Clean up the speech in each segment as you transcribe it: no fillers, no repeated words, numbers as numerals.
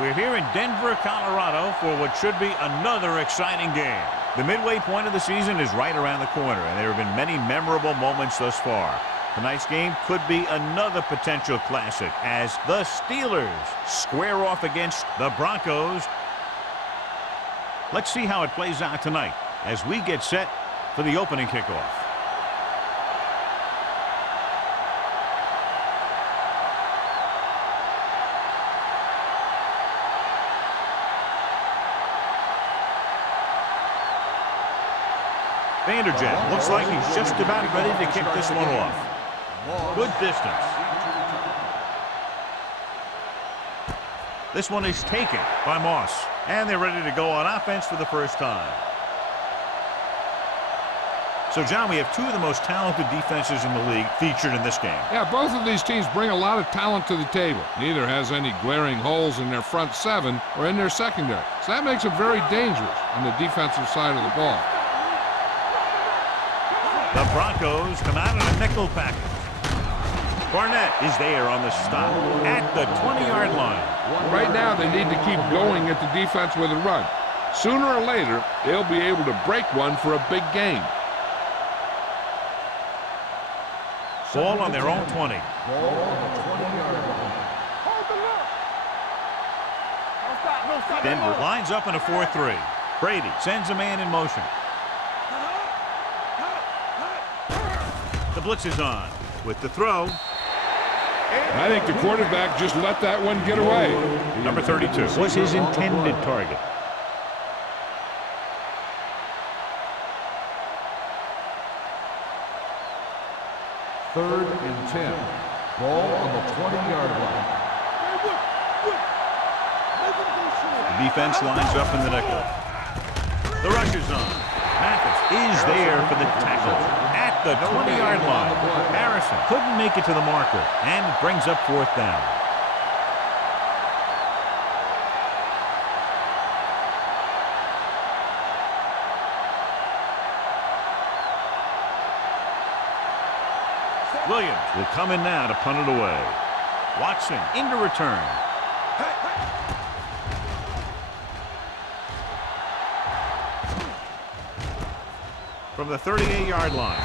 We're here in Denver, Colorado for what should be another exciting game. The midway point of the season is right around the corner, and there have been many memorable moments thus far. Tonight's game could be another potential classic as the Steelers square off against the Broncos. Let's see how it plays out tonight as we get set for the opening kickoff. Vanderjagt looks like he's just about ready to kick this one off. Good distance. This one is taken by Moss. And they're ready to go on offense for the first time. So, John, we have two of the most talented defenses in the league featured in this game. Yeah, both of these teams bring a lot of talent to the table. Neither has any glaring holes in their front seven or in their secondary. So that makes them very dangerous on the defensive side of the ball. The Broncos come out in a nickel package. Barnett is there on the stop at the 20-yard line. Right now, they need to keep going at the defense with a run. Sooner or later, they'll be able to break one for a big gain. Ball on their own 20. Denver lines up in a 4-3. Brady sends a man in motion. The blitz is on with the throw. I think the quarterback just let that one get away. Number 32 was his intended target. Third and 10. Ball on the 20-yard line. The defense lines up in the nickel. The rush is on. Mathis is there for the tackle at the 20-yard line. Harrison couldn't make it to the marker, and it brings up fourth down. Williams will come in now to punt it away. Watson into return. From the 38-yard line,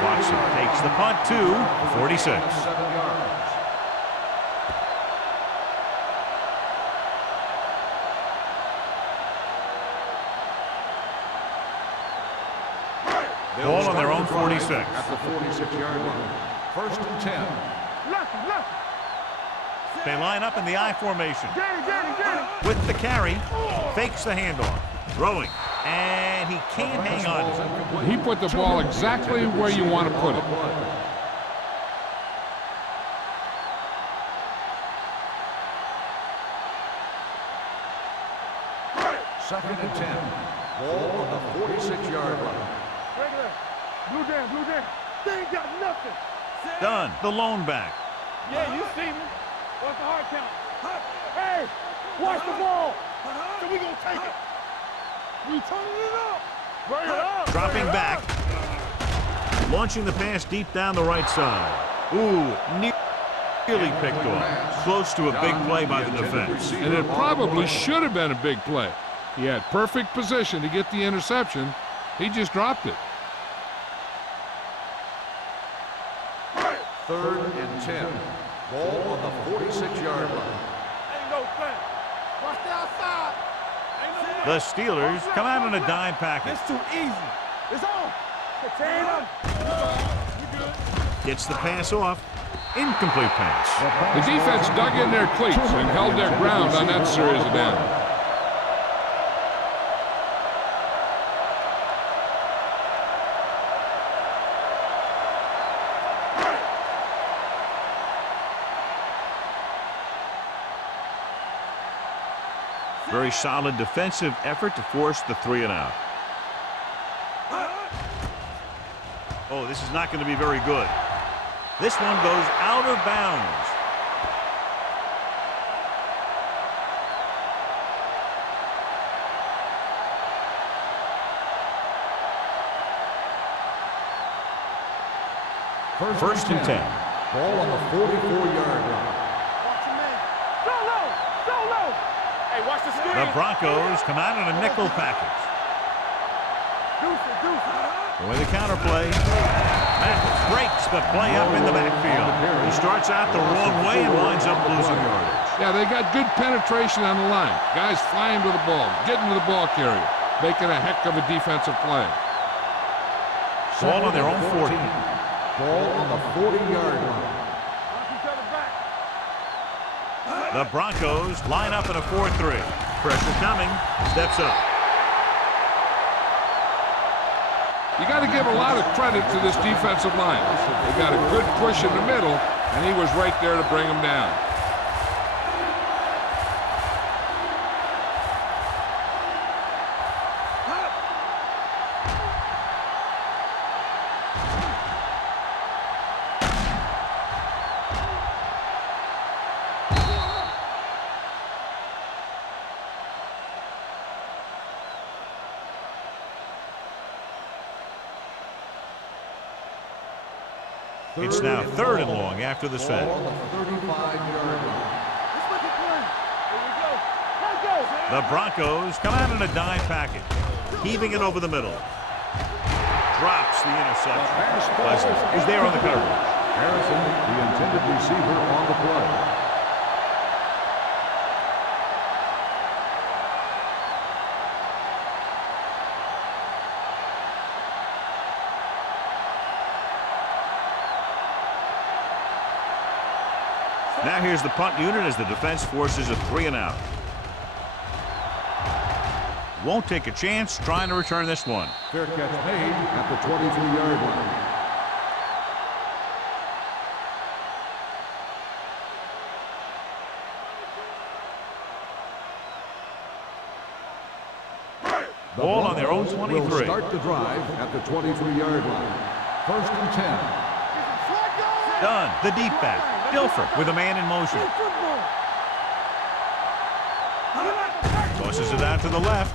Watson takes the punt to 46. 7 yards. Ball on their own 46. At the 46-yard line. First and 10. They line up in the I formation. With the carry, fakes the handoff. Throwing, and he can't hang on. He put the ball exactly where you want to put it. Second and 10. Ball on the 46-yard line. Blue down. They ain't got nothing. Done. The lone back. Yeah, you see me. What's the hard count? Hey, watch the ball. So we gonna take it. We turning it up. Bring it up. Dropping back. Launching the pass deep down the right side. Ooh, nearly picked off. Close to a big play by the defense. And it probably should have been a big play. He had perfect position to get the interception. He just dropped it. Third and 10. Ball on the 46-yard line. Ain't no thing. Watch the outside. The Steelers come out in a dime package. It's too easy. It's on. Contain them. Gets the pass off. Incomplete pass. The defense dug in their cleats and held their ground on that series of downs. Very solid defensive effort to force the 3-and-out. Oh, this is not going to be very good. This one goes out of bounds. First and 10. Ball on the 44-yard line. Watch your man. Go low. The Broncos come out in a nickel package. With the counter play. That breaks the play up in the backfield. He starts out the wrong way and winds up losing yardage. Yeah, they got good penetration on the line. Guys flying to the ball, getting to the ball carrier, making a heck of a defensive play. Ball on their own 40. Ball on the 40-yard line. The Broncos line up in a 4-3. Pressure coming. Steps up. You got to give a lot of credit to this defensive line. They got a good push in the middle, and he was right there to bring him down. It's now 3rd and long after the set. Ball on the 35-yard line. The Broncos come out in a dime package, heaving it over the middle. Drops the interception. Pleasant is there on the coverage. Harrison, the intended receiver on the play. Now here's the punt unit as the defense forces a 3-and-out. Won't take a chance trying to return this one. Fair catch made at the 23-yard line. Ball on their own 23. Will start the drive at the 23-yard line. 1st and 10. Done. The deep back. Dilfer with a man in motion. Tosses it out to the left.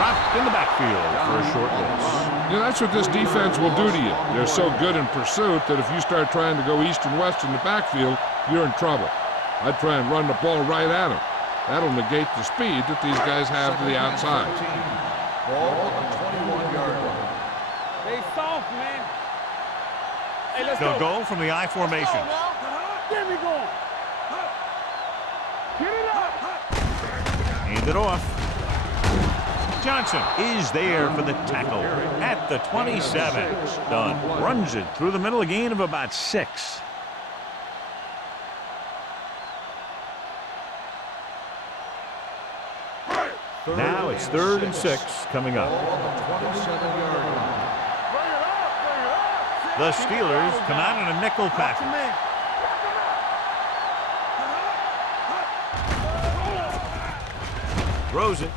Dropped in the backfield for a short loss. You know, that's what this defense will do to you. They're so good in pursuit that if you start trying to go east and west in the backfield, you're in trouble. I'd try and run the ball right at them. That'll negate the speed that these guys have to the outside. Ball on the 21-yard line. Stay soft, man. Hey, let's They'll go. go from the I formation. Get me going. Get it up. Hand it off. Johnson is there for the tackle at the 27. Done. Runs it through the middle, a gain of about 6. Now it's 3rd and 6 coming up. Ball on the 27-yard line. The Steelers come out in a nickel package. Throws it.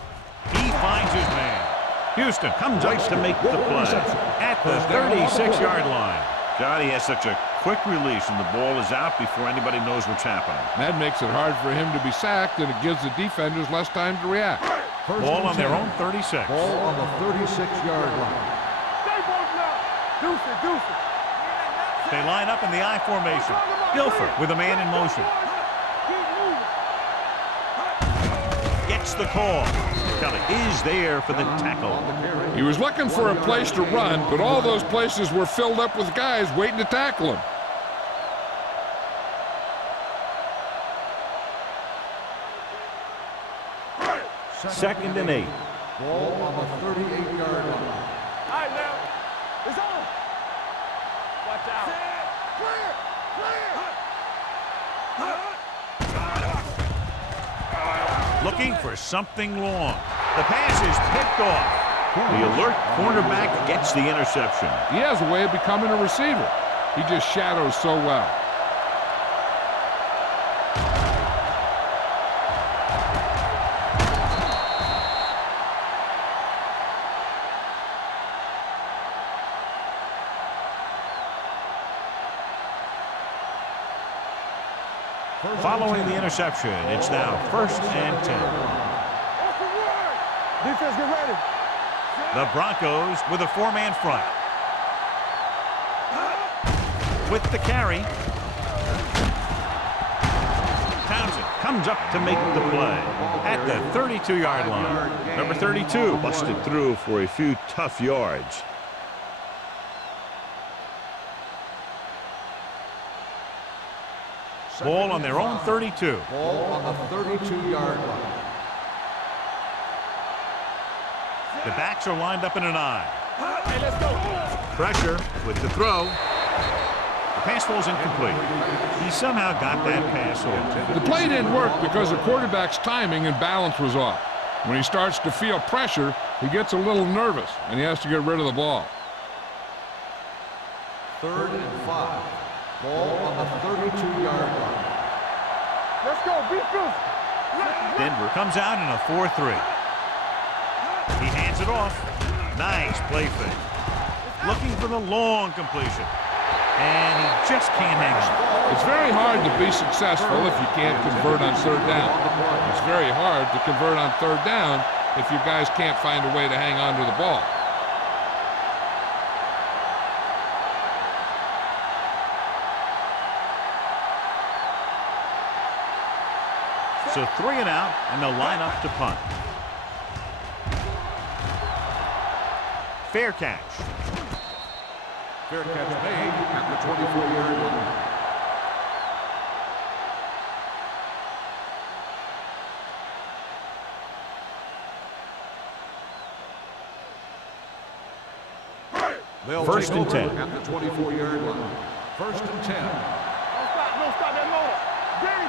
He finds his man. Houston comes up to make the play at the 36-yard line. God, he has such a quick release, and the ball is out before anybody knows what's happening. That makes it hard for him to be sacked, and it gives the defenders less time to react. Ball on their own 36. Ball on the 36-yard line. They line up in the I formation. Dilfer with a man in motion. Gets the call. Kelly is there for the tackle. He was looking for a place to run, but all those places were filled up with guys waiting to tackle him. Second and 8. Ball on the 38-yard line. All right, now. It's on. Watch out. Clear. Looking for something long. The pass is picked off. The alert cornerback gets the interception. He has a way of becoming a receiver. He just shadows so well. Following the interception, it's now 1st and 10. Defense, get ready. The Broncos with a 4-man front. With the carry. Townsend comes up to make the play at the 32-yard line. Number 32 busted through for a few tough yards. Ball on their own 32. Ball on the 32-yard line. The backs are lined up in an I. Hey, let's go. Pressure with the throw. The pass falls incomplete. He somehow got that pass off. The play didn't work because the quarterback's timing and balance was off. When he starts to feel pressure, he gets a little nervous, and he has to get rid of the ball. 3rd and 5. Ball on the 32-yard line. Let's go. Beat this. Denver comes out in a 4-3. He hands it off. Nice play fake. Looking for the long completion. And he just can't hang on. It's very hard to be successful if you can't convert on 3rd down. It's very hard to convert on 3rd down if you guys can't find a way to hang on to the ball. So 3 and out, and they'll line up to punt. Fair catch. Fair catch made at the 24-yard line. They'll 1st and 10. At the 24-yard line. 1st and 10. No stop that motor. Danny.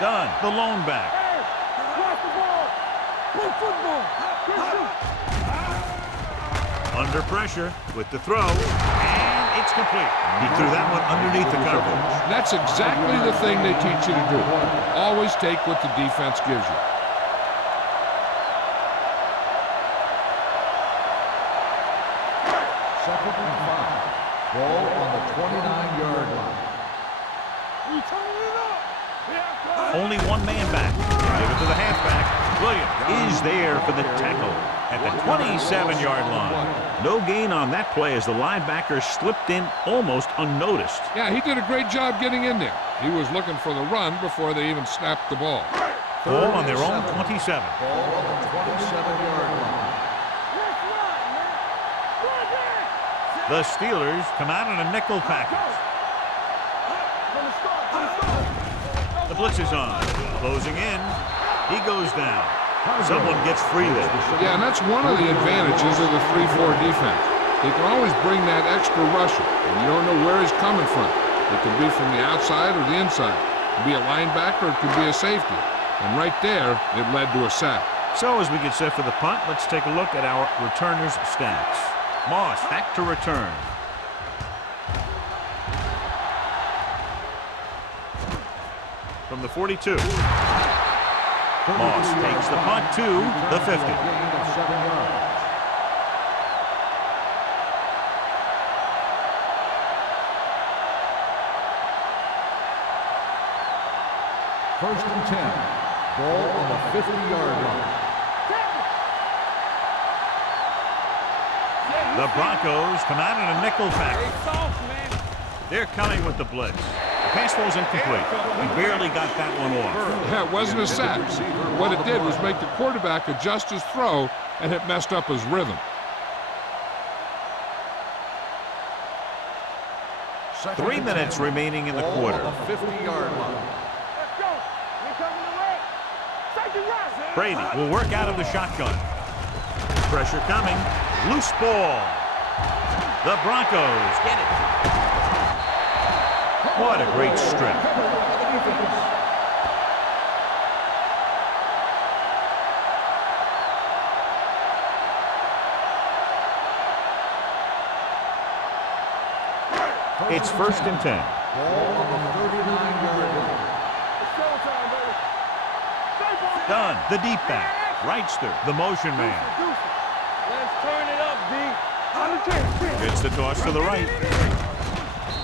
Done. The lone back. Hey, watch the ball. Play football. Under pressure with the throw. And it's complete. He threw that one underneath the coverage. That's exactly the thing they teach you to do. Always take what the defense gives you. Second and 5. Ball on the 29-yard line. We turning it up. Only one man back. Give it to the halfback. Williams is there for the tackle at the 27-yard line. No gain on that play as the linebacker slipped in almost unnoticed. Yeah, he did a great job getting in there. He was looking for the run before they even snapped the ball. Ball on their own 27. Ball on the 27-yard line. The Steelers come out in a nickel package. The blitz is on. Closing in. He goes down. Someone gets free there. Yeah, and that's one of the advantages of the 3-4 defense. They can always bring that extra rusher, and you don't know where he's coming from. It could be from the outside or the inside. It could be a linebacker, it could be a safety. And right there, it led to a sack. So as we get set for the punt, let's take a look at our returners' stats. Moss back to return. From the 42. Moss takes the punt to the 50. Gain of 7 yards. First and 10. Ball on the 50-yard line. The Broncos come out in a nickel package. They're coming with the blitz. The pass falls incomplete. He barely got that one off. Yeah, it wasn't a sack. What it did was make the quarterback adjust his throw, and it messed up his rhythm. 3 minutes remaining in the quarter. On the 50-yard line. Let's go. We coming to right. Second right. Brady will work out of the shotgun. Pressure coming. Loose ball. The Broncos get it. What a great strip. It's 1st and 10. Ball on the 39-yard line. It's showtime, baby. Stay ball. Done. The deep back. Wrightster, the motion man. Let's turn it up, D. On the 10. Gets the toss to the right.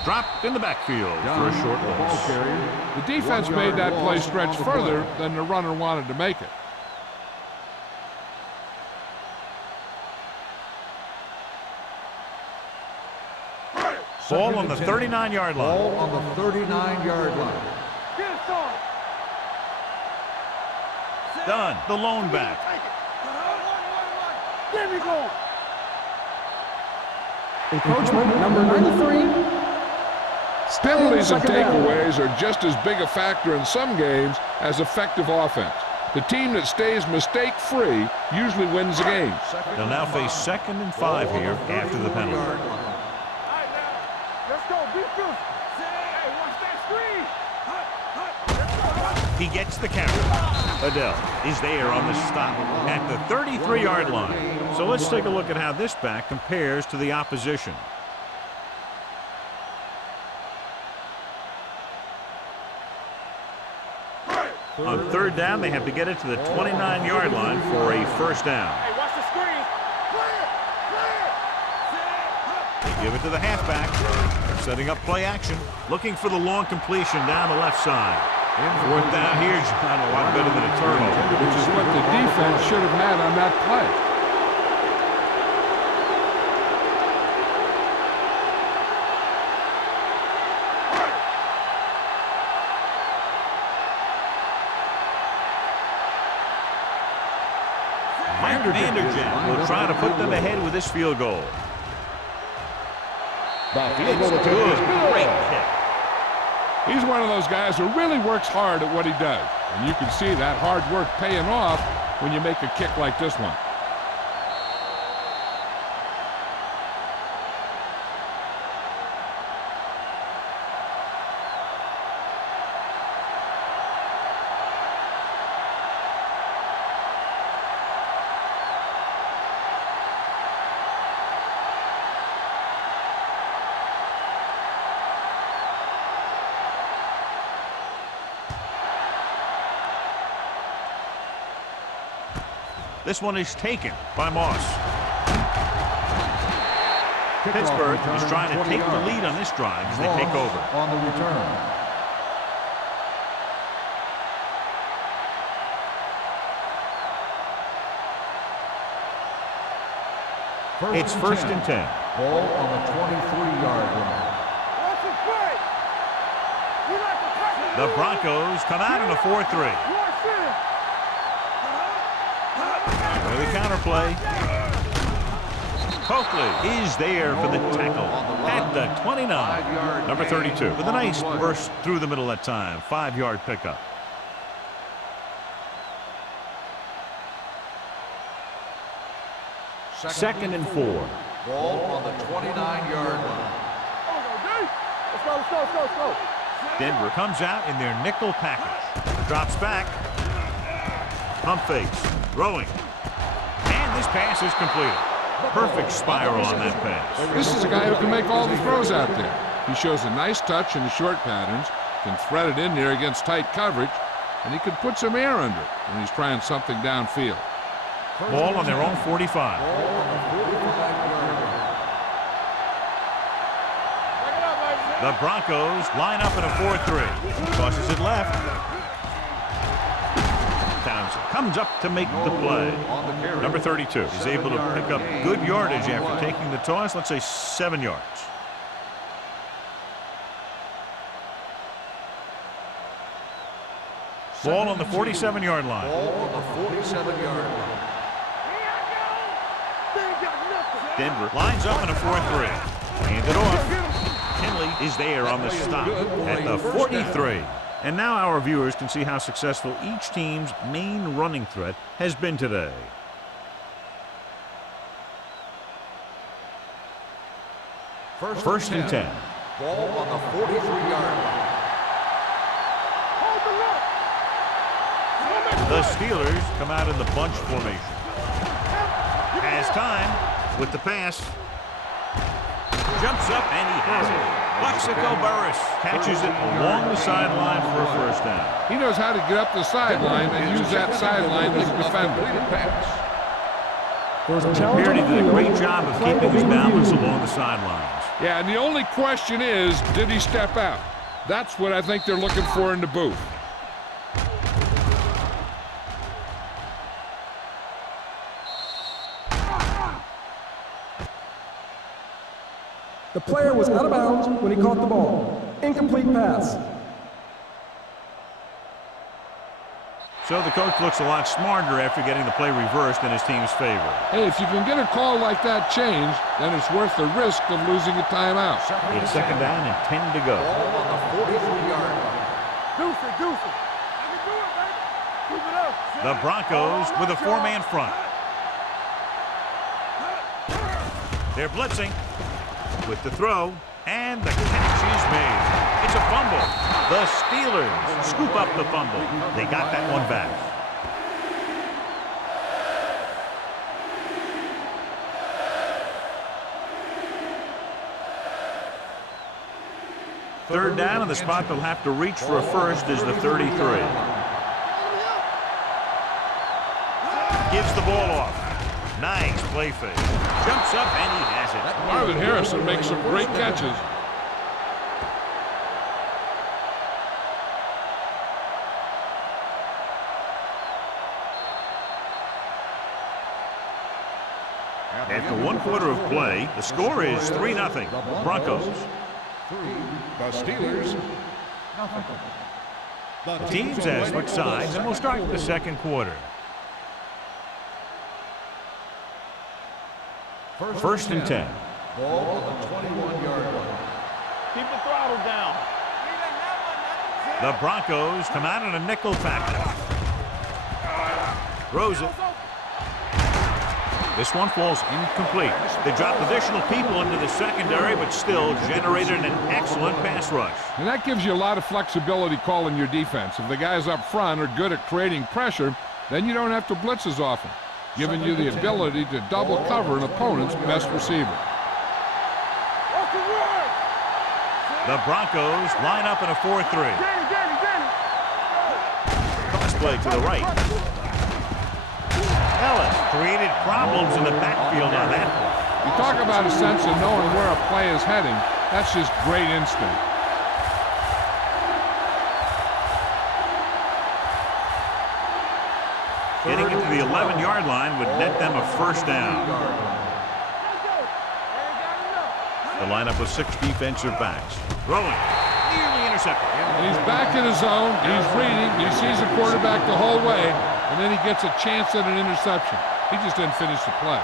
Dropped in the backfield for a short loss. The defense made that play stretch further than the runner wanted to make it. Ball on the 39-yard line. Ball on the 39-yard line. Get it started. Done. The lone back. There we go. Encroachment number 93. Penalties and Second down. takeaways are just as big a factor in some games as effective offense. The team that stays mistake-free usually wins the game. They'll now face 2nd and 5 here after the penalty. All right, now. Let's go. Be good. Hey, watch that screen. He gets the carry. Adele is there on the stop at the 33-yard line. So let's take a look at how this back compares to the opposition. On 3rd down, they have to get it to the 29-yard line for a first down. Hey, watch the screen. Clear. They give it to the halfback. They're setting up play action, looking for the long completion down the left side. 4th down here, John, a lot better than a turnover. Which is what the defense should have had on that play. Mike Vanderjagt will try to put them ahead with this field goal. It's good. Great kick. He's one of those guys who really works hard at what he does. And you can see that hard work paying off when you make a kick like this one. This one is taken by Moss. Pittsburgh is trying to take the lead on this drive as they take over. On the return. It's 1st and 10. Ball on the 23-yard line. Watch it play. We like to press it. The Broncos come out in a 4-3. Watch it. With the counterplay. Coakley is there for the tackle at the 29. Number 32 with a nice burst through the middle that time. 5-yard pickup. Second and 4. Ball on the 29-yard line. Let's go. Denver comes out in their nickel package. Drops back. Pump fakes. Throwing. And this pass is completed. Perfect spiral on that pass. This is a guy who can make all the throws out there. He shows a nice touch in the short patterns, can thread it in there against tight coverage, and he can put some air under it when he's trying something downfield. Ball on their own 45. The Broncos line up in a 4-3. Tosses it left. Townsend comes up to make the play. Number 32 is able to pick up good yardage after taking the toss. Let's say 7 yards. Ball on the 47-yard line. Ball on the 47-yard line. Denver lines up in a 4-3. Hand it off. Kinley is there on the stop at the 43. And now our viewers can see how successful each team's main running threat has been today. First and 10. Ball on the 43-yard line. The Steelers come out in the bunch formation. Has time with the pass. Jumps up and he has it. Plexico Burris catches it along the sideline for a first down. He knows how to get up the sideline and use that sideline as a defender. Beardy did a great job of keeping his balance along the sidelines. Yeah, and the only question is, did he step out? That's what I think they're looking for in the booth. The player was out of bounds when he caught the ball. Incomplete pass. So the coach looks a lot smarter after getting the play reversed in his team's favor. Hey, if you can get a call like that changed, then it's worth the risk of losing a timeout. It's second down and 10 to go. Ball on the 43-yard line. Deuce it, deuce it. I can do it, baby. Keep it up. The Broncos with a four-man front. They're blitzing with the throw, and the catch is made. It's a fumble. The Steelers scoop up the fumble. They got that one back. Third down, and the spot they'll have to reach for a first is the 33. Gives the ball off. Nice play fake. Jumps up, and he has it. Marvin Harrison makes some great catches. After 1 quarter of play, the score is 3-0. Broncos. 3. The Steelers. The teams have switched sides, and we'll start the second quarter. First and 10. Ball on the 21-yard line. Keep the throttle down. The Broncos come out in a nickel tackle. Throws it. This one falls incomplete. They dropped additional people into the secondary, but still generated an excellent pass rush. And that gives you a lot of flexibility calling your defense. If the guys up front are good at creating pressure, then you don't have to blitz as often, giving you the ability to double cover an opponent's best receiver. The Broncos line up in a 4-3. Cross play to the right. Ellis created problems in the backfield on that one. You talk about a sense of knowing where a play is heading. That's just great instinct. Getting into the 11-yard line would net them a first down. The lineup with 6 defensive backs. Throwing. Nearly intercepted. And he's back in his zone. He's reading. He sees the quarterback the whole way. And then he gets a chance at an interception. He just didn't finish the play.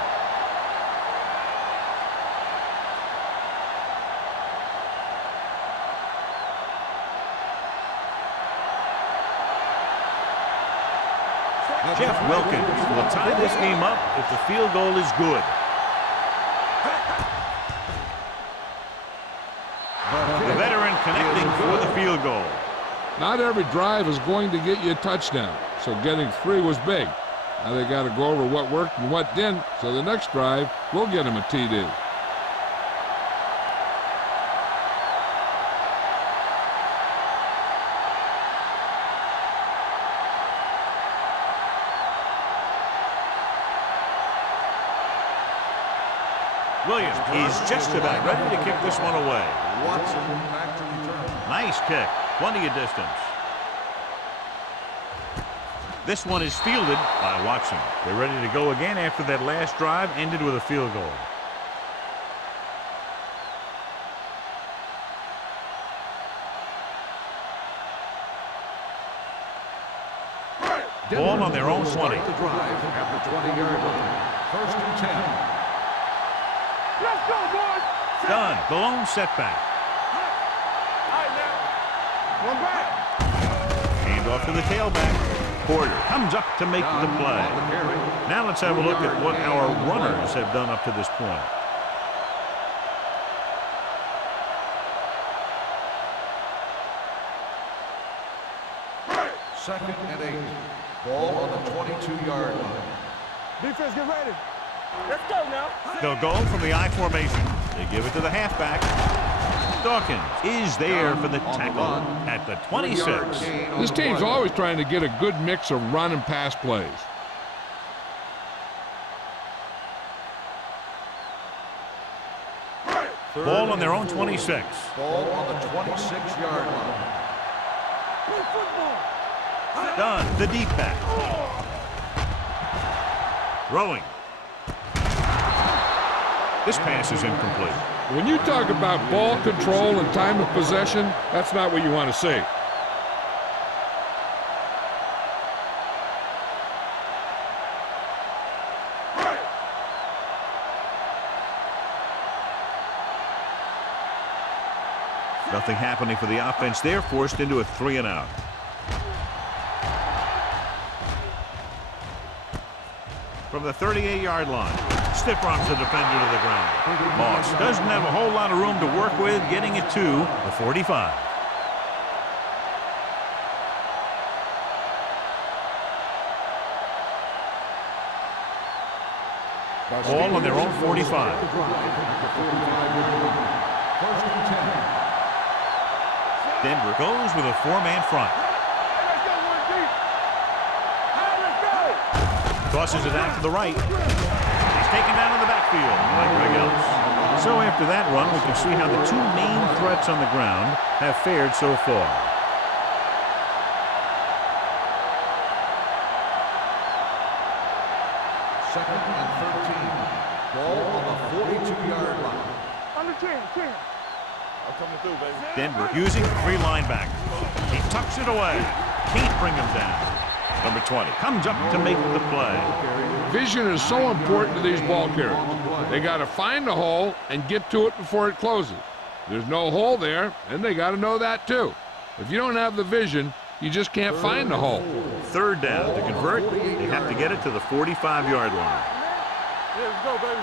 Jeff Wilkins will tie this game up if the field goal is good. The veteran connecting for the field goal. Not every drive is going to get you a touchdown, so getting 3 was big. Now they got to go over what worked and what didn't, so the next drive will get him a TD. Williams, he's just about ready to kick this one away. Watson back to return. Nice kick. Plenty of distance. This one is fielded by Watson. They're ready to go again after that last drive ended with a field goal. Ball on their own 20. The drive at the 20-yard line. First and 10. Let's go, boys. Done. The lone setback. All right, now. One back. Hand off to the tailback. Porter comes up to make the play. Now let's have a look at what our runners have done up to this point. Second and 8. Ball on the 22-yard line. Defense, get ready. Let's go now. They'll go from the I formation. They give it to the halfback. Dawkins is there for the tackle at the 26. This team's always trying to get a good mix of run and pass plays. Ball on their own 26. Ball on the 26-yard line. Done. The deep back. Throwing. This pass is incomplete. When you talk about ball control and time of possession, that's not what you want to see. Nothing happening for the offense there, forced into a 3-and-out. From the 38-yard line, stiff arms the defender to the ground. Moss doesn't have a whole lot of room to work with, getting it to the 45. Ball on their own 45. Denver goes with a 4-man front. Tosses it out to the right. He's taken down in the backfield by Greg Ellis. So after that run, we can see how the two main threats on the ground have fared so far. Second and 13. Ball on the 42-yard line. Under 10. I'm coming through, baby. Denver using 3 linebackers. He tucks it away. Can't bring him down. Number 20 comes up to make the play. Vision is so important to these ball carriers. They got to find the hole and get to it before it closes. There's no hole there, and they got to know that too. If you don't have the vision, you just can't find the hole. 3rd down. To convert, they have to get it to the 45-yard line. Yeah, let's go, baby.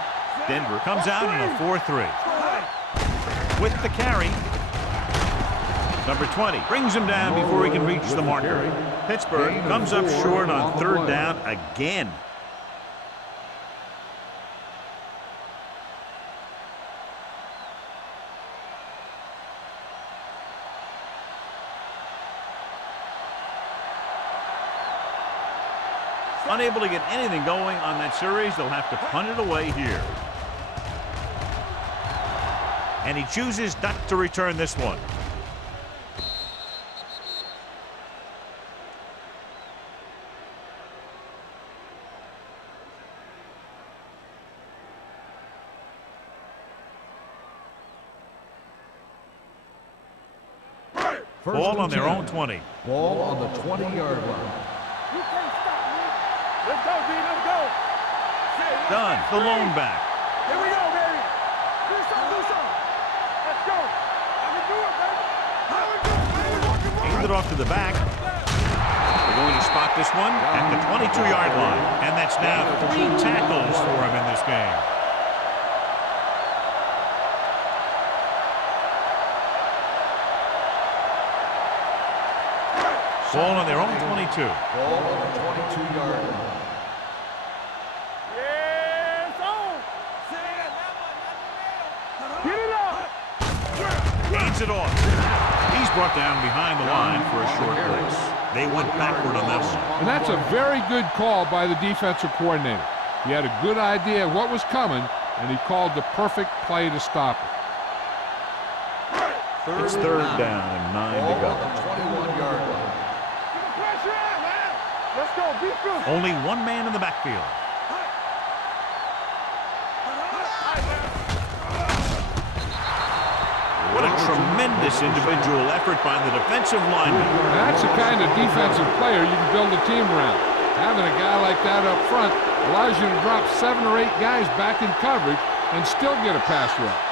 Denver comes out in a 4-3. With the carry, number 20 brings him down before he can reach the marker. Pittsburgh comes up short on 3rd down again. Unable to get anything going on that series, they'll have to punt it away here. And he chooses not to return this one. Ball on their own 20. Ball on the 20-yard line. You can't stop me. Let's go, D. Let's go. Done. The lone back. Here we go, baby. Do something. Let's go. I can do it, baby. Hand it off to the back. They're going to spot this one at the 22-yard line. And that's now 3 tackles for him in this game. Ball on their own 22. Ball on the 22-yard line. Yes, on. Get it up. Hands it off. He's brought down behind the line for a short place. They went backward on that one. And that's a very good call by the defensive coordinator. He had a good idea of what was coming, and he called the perfect play to stop it. It's 3rd down and 9 to Ball go. on the 21-yard line. Pressure on, man. Let's go. Be good. Only 1 man in the backfield. What a tremendous individual effort by the defensive lineman. That's the kind of defensive player you can build a team around. Having a guy like that up front allows you to drop 7 or 8 guys back in coverage and still get a pass rush.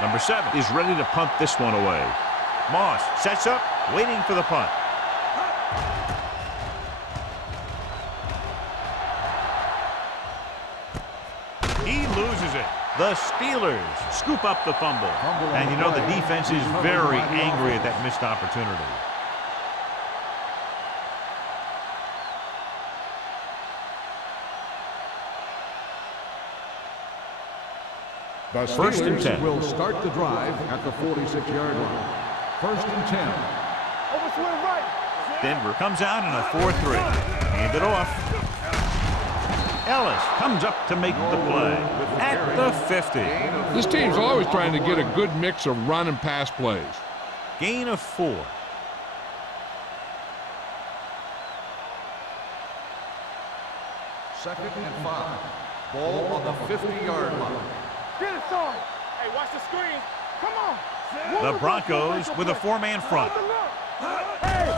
Number 7 is ready to punt this one away. Moss sets up, waiting for the punt. He loses it. The Steelers scoop up the fumble. And you know the defense is very angry at that missed opportunity. The First and 10. will start the drive at the 46-yard line. 1st and 10. Over swing right. Denver comes out in a 4-3. Hand it off. Ellis comes up to make the play at the 50. This team's always trying to get a good mix of run and pass plays. Gain of 4. 2nd and 5. Ball on the 50-yard line. Get it, son. Hey, watch the screen. Come on. The Broncos with a 4-man front. Hey,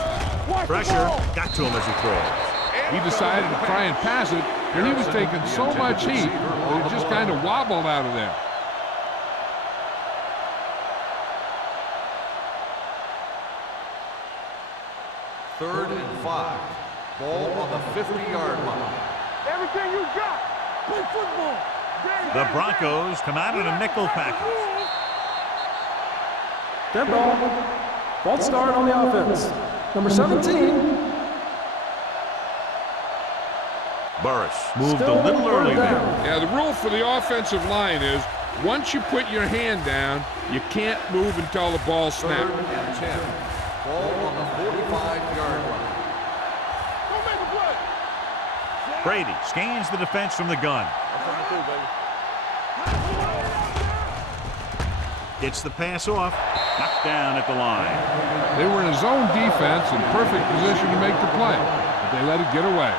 watch the Pressure ball. got to him as he throws. He decided to try and pass it, and he was taking so much heat that it just kind of wobbled out of there. Third and 5. Ball on the 50-yard line. Everything you got. Play football. The Broncos come out in a nickel package. Dead ball. False start on the offense. Number 17. Burris moved Still a little third early there. down. Yeah, the rule for the offensive line is once you put your hand down, you can't move until the ball 3rd snaps. and 10. Ball on the 45-yard line. Don't make a play. Brady scans the defense from the gun. Gets the pass off. Knocked down at the line. They were in a zone defense in perfect position to make the play, but they let it get away.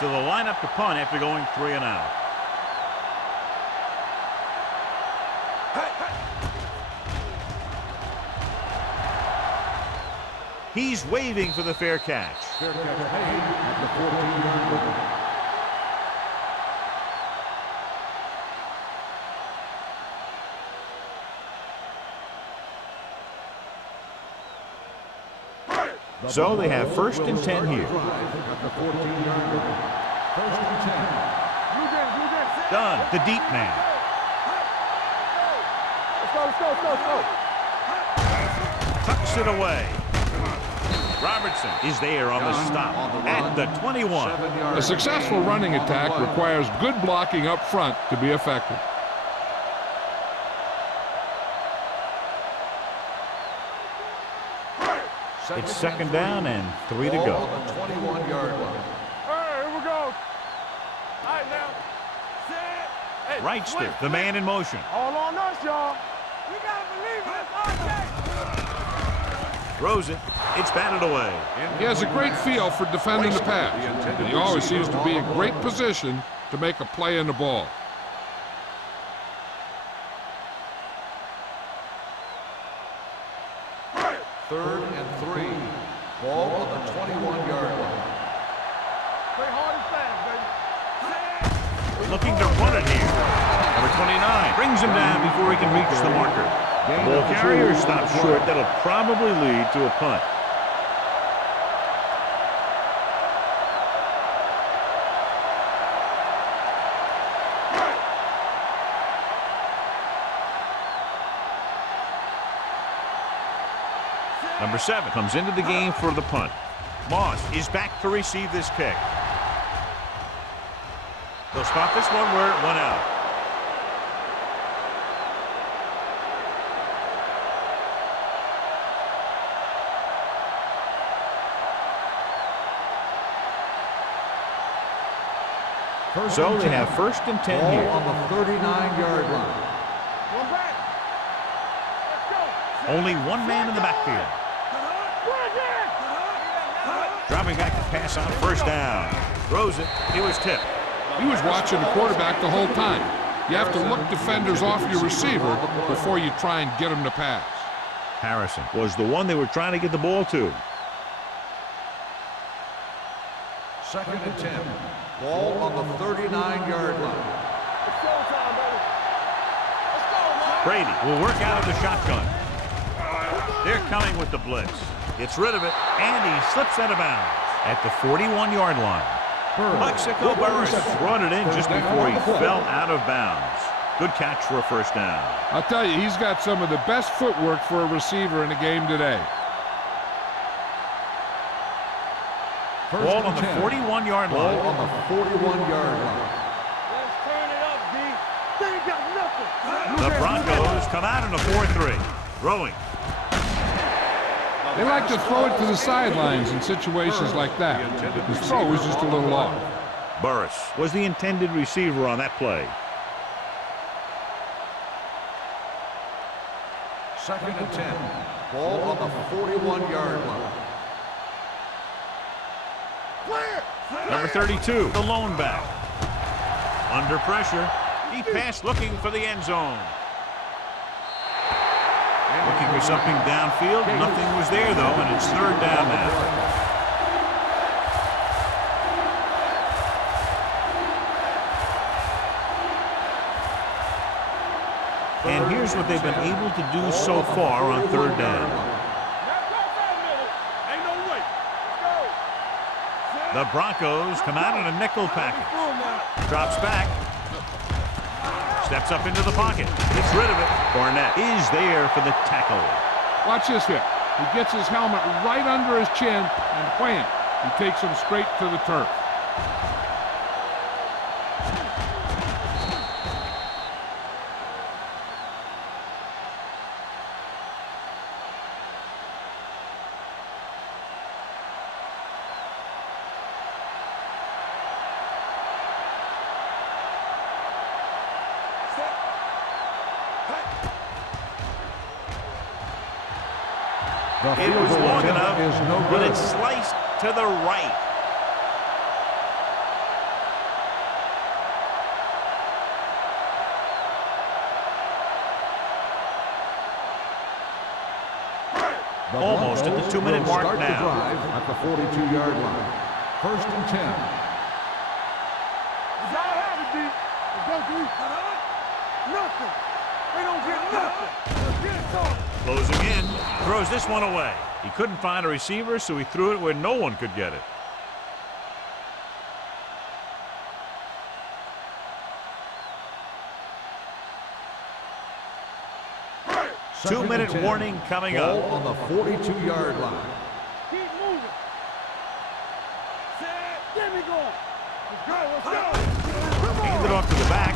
So the lineup to punt after going 3 and out. He's waving for the fair catch. Fair catch made at the 14-yard line. So they have 1st and 10 here. At the 14-yard line. 1st and 10. Dunn, the deep man. Let's go. Tucks it away. Robertson is there on the stop at the 21. A successful running attack requires good blocking up front to be effective. It's 2nd down and 3 to Ball go. on the 21-yard line. All right, here we go. All right, now. Set. Hey, Right stick, switch, the man in motion. all on us, y'all. We gotta believe it. All day. Throws it. It's batted away. He has a great feel for defending the pass, and he always seems to be in great position to make a play in the ball. Third and 3. Ball on the 21-yard line. Play hard and fast, baby. Looking to run it here. Number 29 brings him down before he can reach the marker. The ball carrier stops short. That'll probably lead to a punt. Number 7 comes into the game for the punt. Moss is back to receive this kick. They'll spot this one where it went out. So they have 1st and 10 Ball here. on the 39-yard line. One back. Let's go. Only one man in the backfield. Bring it. Dropping back to pass on 1st down. Throws it. He was tipped. He was watching the quarterback the whole time. You have to look defenders off your receiver before you try and get him to pass. Harrison was the one they were trying to get the ball to. 2nd and 10. Ball on the 39-yard line. It's showtime, baby. Let's go, man. Brady will work out of the shotgun. They're coming with the blitz. Gets rid of it, and he slips out of bounds at the 41-yard line. Mexico Burris brought it in just before he fell out of bounds. Good catch for a 1st down. I'll tell you, he's got some of the best footwork for a receiver in the game today. Ball on the 41-yard Ball line. on the 41-yard line. Let's turn it up, D. They ain't got nothing. The Broncos come out in a 4-3. Throwing. They like to throw it to the sidelines in situations like that. His throw is just a little off. Burris was the intended receiver on that play. 2nd and 10. Ball on the 41-yard line. Number 32, the lone back. Under pressure. He passed looking for the end zone. Looking for something downfield. Nothing was there, though, and it's 3rd down now. And here's what they've been able to do so far on 3rd down. The Broncos come out in a nickel package. Drops back. Steps up into the pocket. Gets rid of it. Barnett is there for the tackle. Watch this here. He gets his helmet right under his chin, and wham, he takes him straight to the turf. It was long enough, but it's sliced to the right. Almost at the 2-minute mark now. At the 42-yard line. 1st and 10. Nothing. They don't get nothing. Get it on. Closing in, throws this one away. He couldn't find a receiver, so he threw it where no one could get it. Two-minute warning coming up. On the 42-yard line. Keep moving. Get me going. Let's go. Let's go. Come on. Hand it off to the back.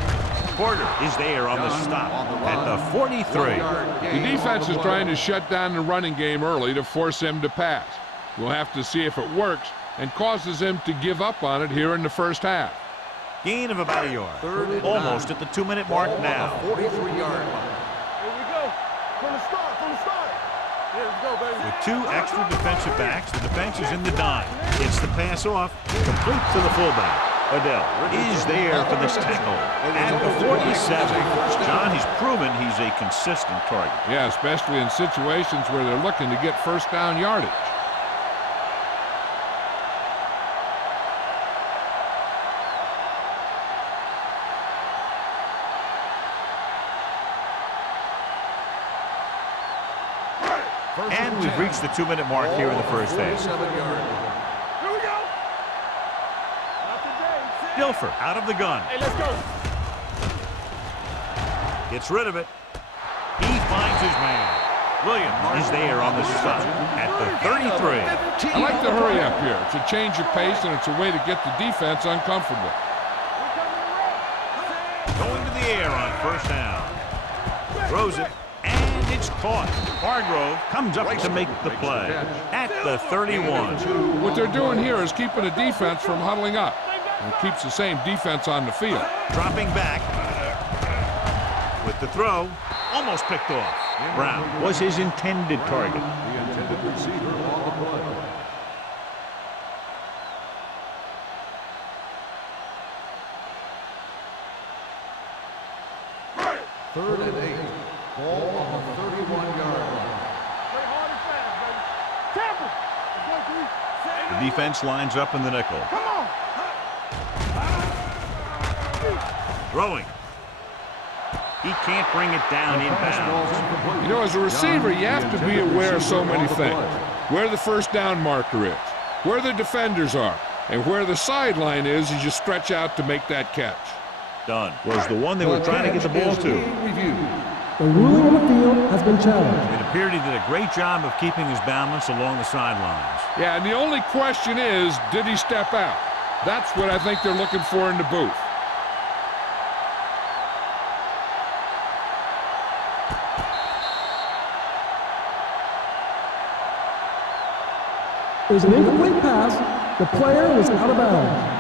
Porter is there on the stop at the 43. The defense is trying to shut down the running game early to force him to pass. We'll have to see if it works and causes him to give up on it here in the 1st half. Gain of about a yard. Almost at the 2-minute mark now. 43-yard line. Here we go. From the start. From the start. Here we go, baby. With 2 extra defensive backs, the defense is in the dime. Gets the pass off, complete to the fullback. Adele is there for this tackle at the 47. John, he's proven he's a consistent target. Yeah, especially in situations where they're looking to get 1st down yardage. And we've reached the 2-minute mark here in the 1st half. Here we go. Dilfer out of the gun. Hey, let's go. Gets rid of it. He finds his man. Williams is there on the stop at the 33. I like the hurry up here. It's a change of pace, and it's a way to get the defense uncomfortable. Going to the air on 1st down. Throws it, and it's caught. Hargrove comes up to make the play at the 31. What they're doing here is keeping the defense from huddling up. And it keeps the same defense on the field. Dropping back with the throw, almost picked off. Brown was his intended target. The intended receiver on the play. Third and 8. Ball on the 31-yard line. Play hard and fast, baby. Tackle. The defense lines up in the nickel. Come on. Throwing. He can't bring it down inbounds. You know, as a receiver, you have to be aware of so many things. Where the 1st down marker is, where the defenders are, and where the sideline is as you stretch out to make that catch. Dunn was the one they were trying to get the ball to. The ruling on the field has been challenged. It appeared he did a great job of keeping his balance along the sidelines. Yeah, and the only question is, did he step out? That's what I think they're looking for in the booth. It was an incomplete pass. The player was out of bounds.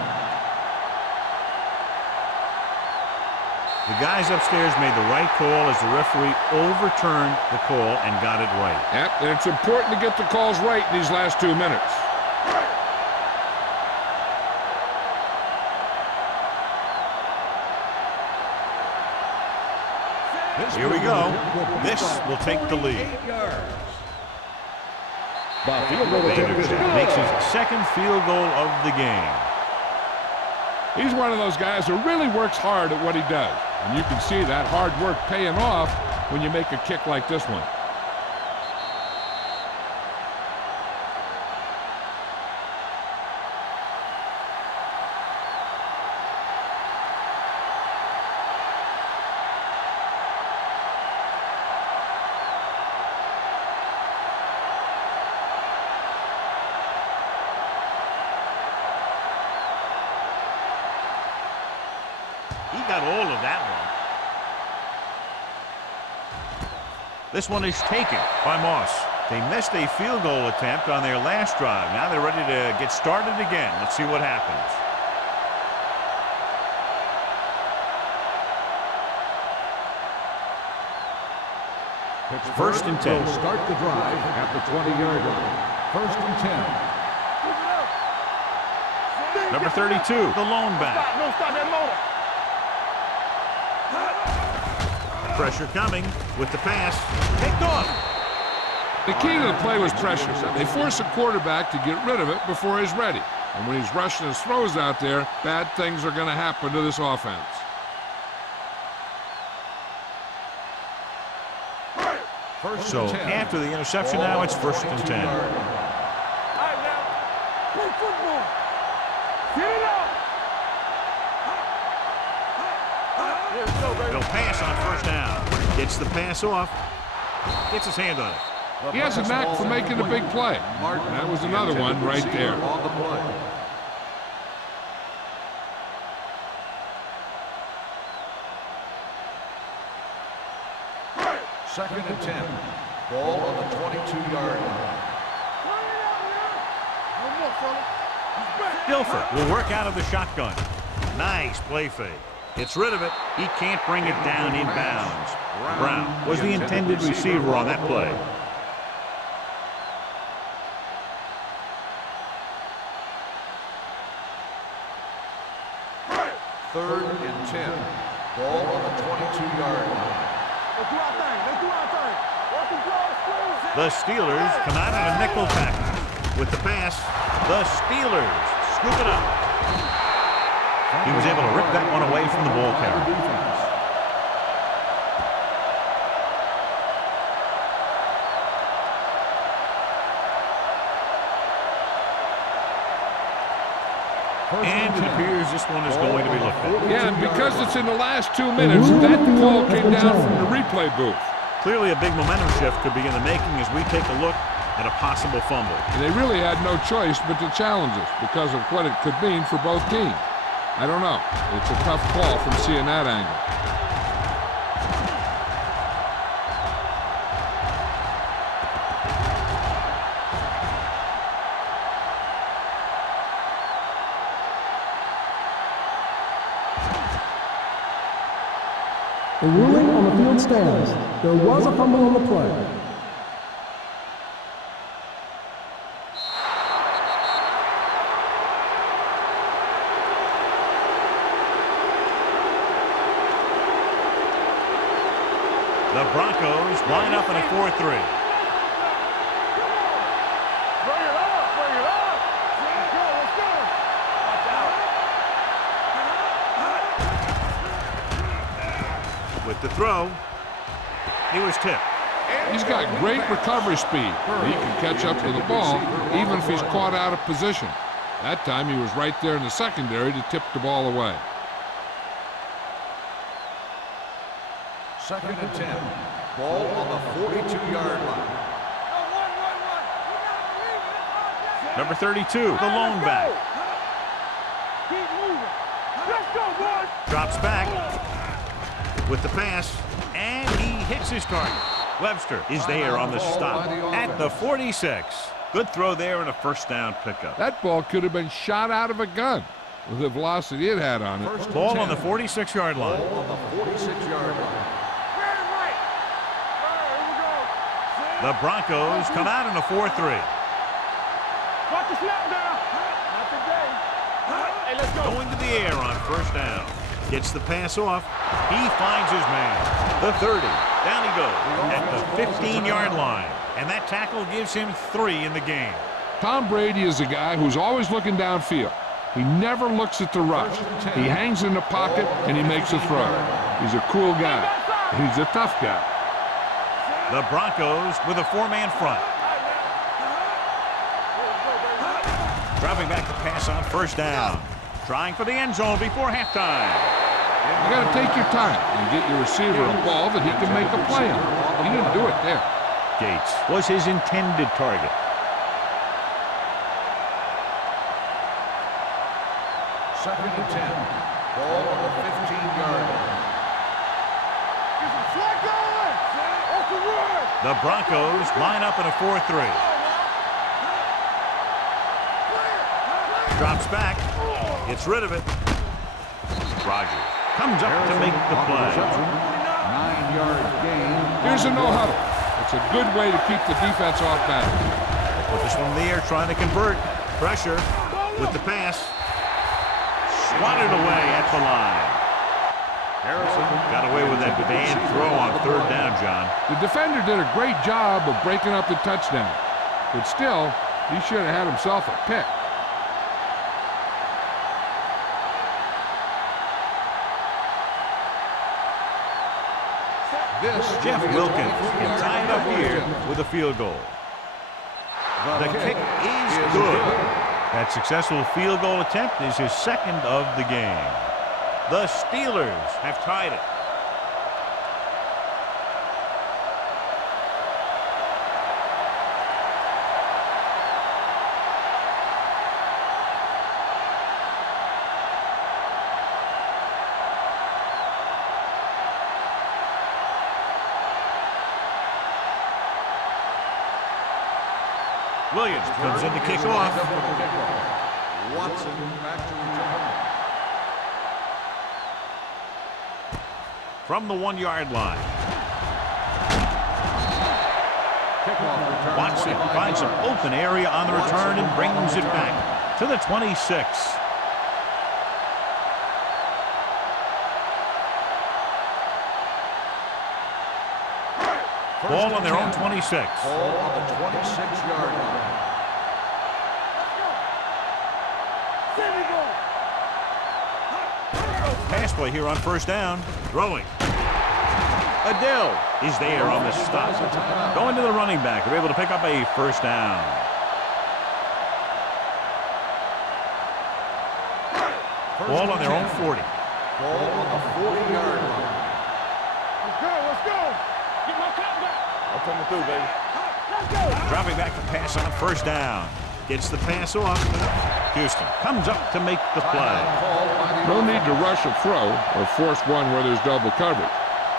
The guys upstairs made the right call as the referee overturned the call and got it right. Yep, and it's important to get the calls right in these last 2 minutes. Here we go. This will take the lead. Vanderjagt makes his second field goal of the game. He's one of those guys who really works hard at what he does. And you can see that hard work paying off when you make a kick like this one. He got all of that one. This one is taken by Moss. They missed a field goal attempt on their last drive. Now they're ready to get started again. Let's see what happens. First and 10. Will start the drive at the 20-yard line. First and 10. Number 32, the lone back. No, stop that motor. Pressure coming with the pass. Picked off. The key to the play was pressure. They force a quarterback to get rid of it before he's ready. And when he's rushing his throws out there, bad things are going to happen to this offense. So after the interception, now it's first and 10. All right, now, play football. Get it up. He'll pass on first down. Gets the pass off. Gets his hand on it. He has a knack for making a big play. That was another one right there. On the play. Second and 10. Ball on the 22-yard line. Dilfer will work out of the shotgun. Nice play fake. Gets rid of it. He can't bring it down inbounds. Brown was the intended receiver on that play. Third and 10. Ball on the 22-yard line. Let's do our thing. Let's do our thing. Work the draw, squeeze it. The Steelers come out on a nickel tackle. With the pass, the Steelers scoop it up. He was able to rip that one away from the ball carrier. And it appears this one is going to be looked at. Yeah, and because it's in the last 2 minutes, that call came down from the replay booth. Clearly a big momentum shift could be in the making as we take a look at a possible fumble. And they really had no choice but to challenge it because of what it could mean for both teams. I don't know. It's a tough call from seeing that angle. The ruling on the field stands. There was a fumble on the play. The Broncos line up in a 4-3. Bring it up. Bring it up. Let's go. Let's go. Watch out. With the throw, he was tipped. He's got great recovery speed. He can catch up to the ball even if he's caught out of position. That time he was right there in the secondary to tip the ball away. Second and 10. Ball on the 42-yard line. Number 32, the lone back. Keep moving. Let's go, boys. Drops back with the pass, and he hits his target. Webster is there on the stop at the 46. Good throw there and a first down pickup. That ball could have been shot out of a gun. with the velocity it had on it. Ball on the 46-yard line. Ball on the 46-yard line. The Broncos come out in a 4-3. Watch the snap down. Not today. Hey, let's go. Going to the air on first down. Gets the pass off. He finds his man. The 30. Down he goes at the 15-yard line. And that tackle gives him 3 in the game. Tom Brady is a guy who's always looking downfield. He never looks at the rush. He hangs in the pocket and he makes a throw. He's a cool guy. He's a tough guy. The Broncos with a 4-man front. Dropping back to pass on first down. Trying for the end zone before halftime. You got to take your time and get your receiver a ball that he can make a play on. He didn't do it there. Gates was his intended target. Second and 10. Ball on the 15-yard line. The Broncos line up in a 4-3. Drops back. Gets rid of it. Rogers comes up to make the play. 9-yard gain. Here's a no-huddle. It's a good way to keep the defense off balance. Put this one in the air, trying to convert. Pressure with the pass. Swatted away at the line. Harrison got away with that bad throw on third down, John. The defender did a great job of breaking up the touchdown. But still, he should have had himself a pick. Jeff Wilkins can tie it up here with a field goal. The kick is good. That successful field goal attempt is his second of the game. The Steelers have tied it. Williams comes in to kick off. Watson back to return. From the 1-yard line. Watson finds some open area on the return and brings it back to the 26. Ball on their own 26. Ball on the 26-yard line. Pass play here on first down. Throwing. Adele is there on the stop. Going to the running back. They're able to pick up a first down. Ball on their own 40. Ball on the 40-yard line. Let's go, let's go. Get my cut back. I'm coming through, baby. Let's go. Dropping back to pass on first down. Gets the pass off. Houston comes up to make the play. No need to rush a throw or force one where there's double coverage.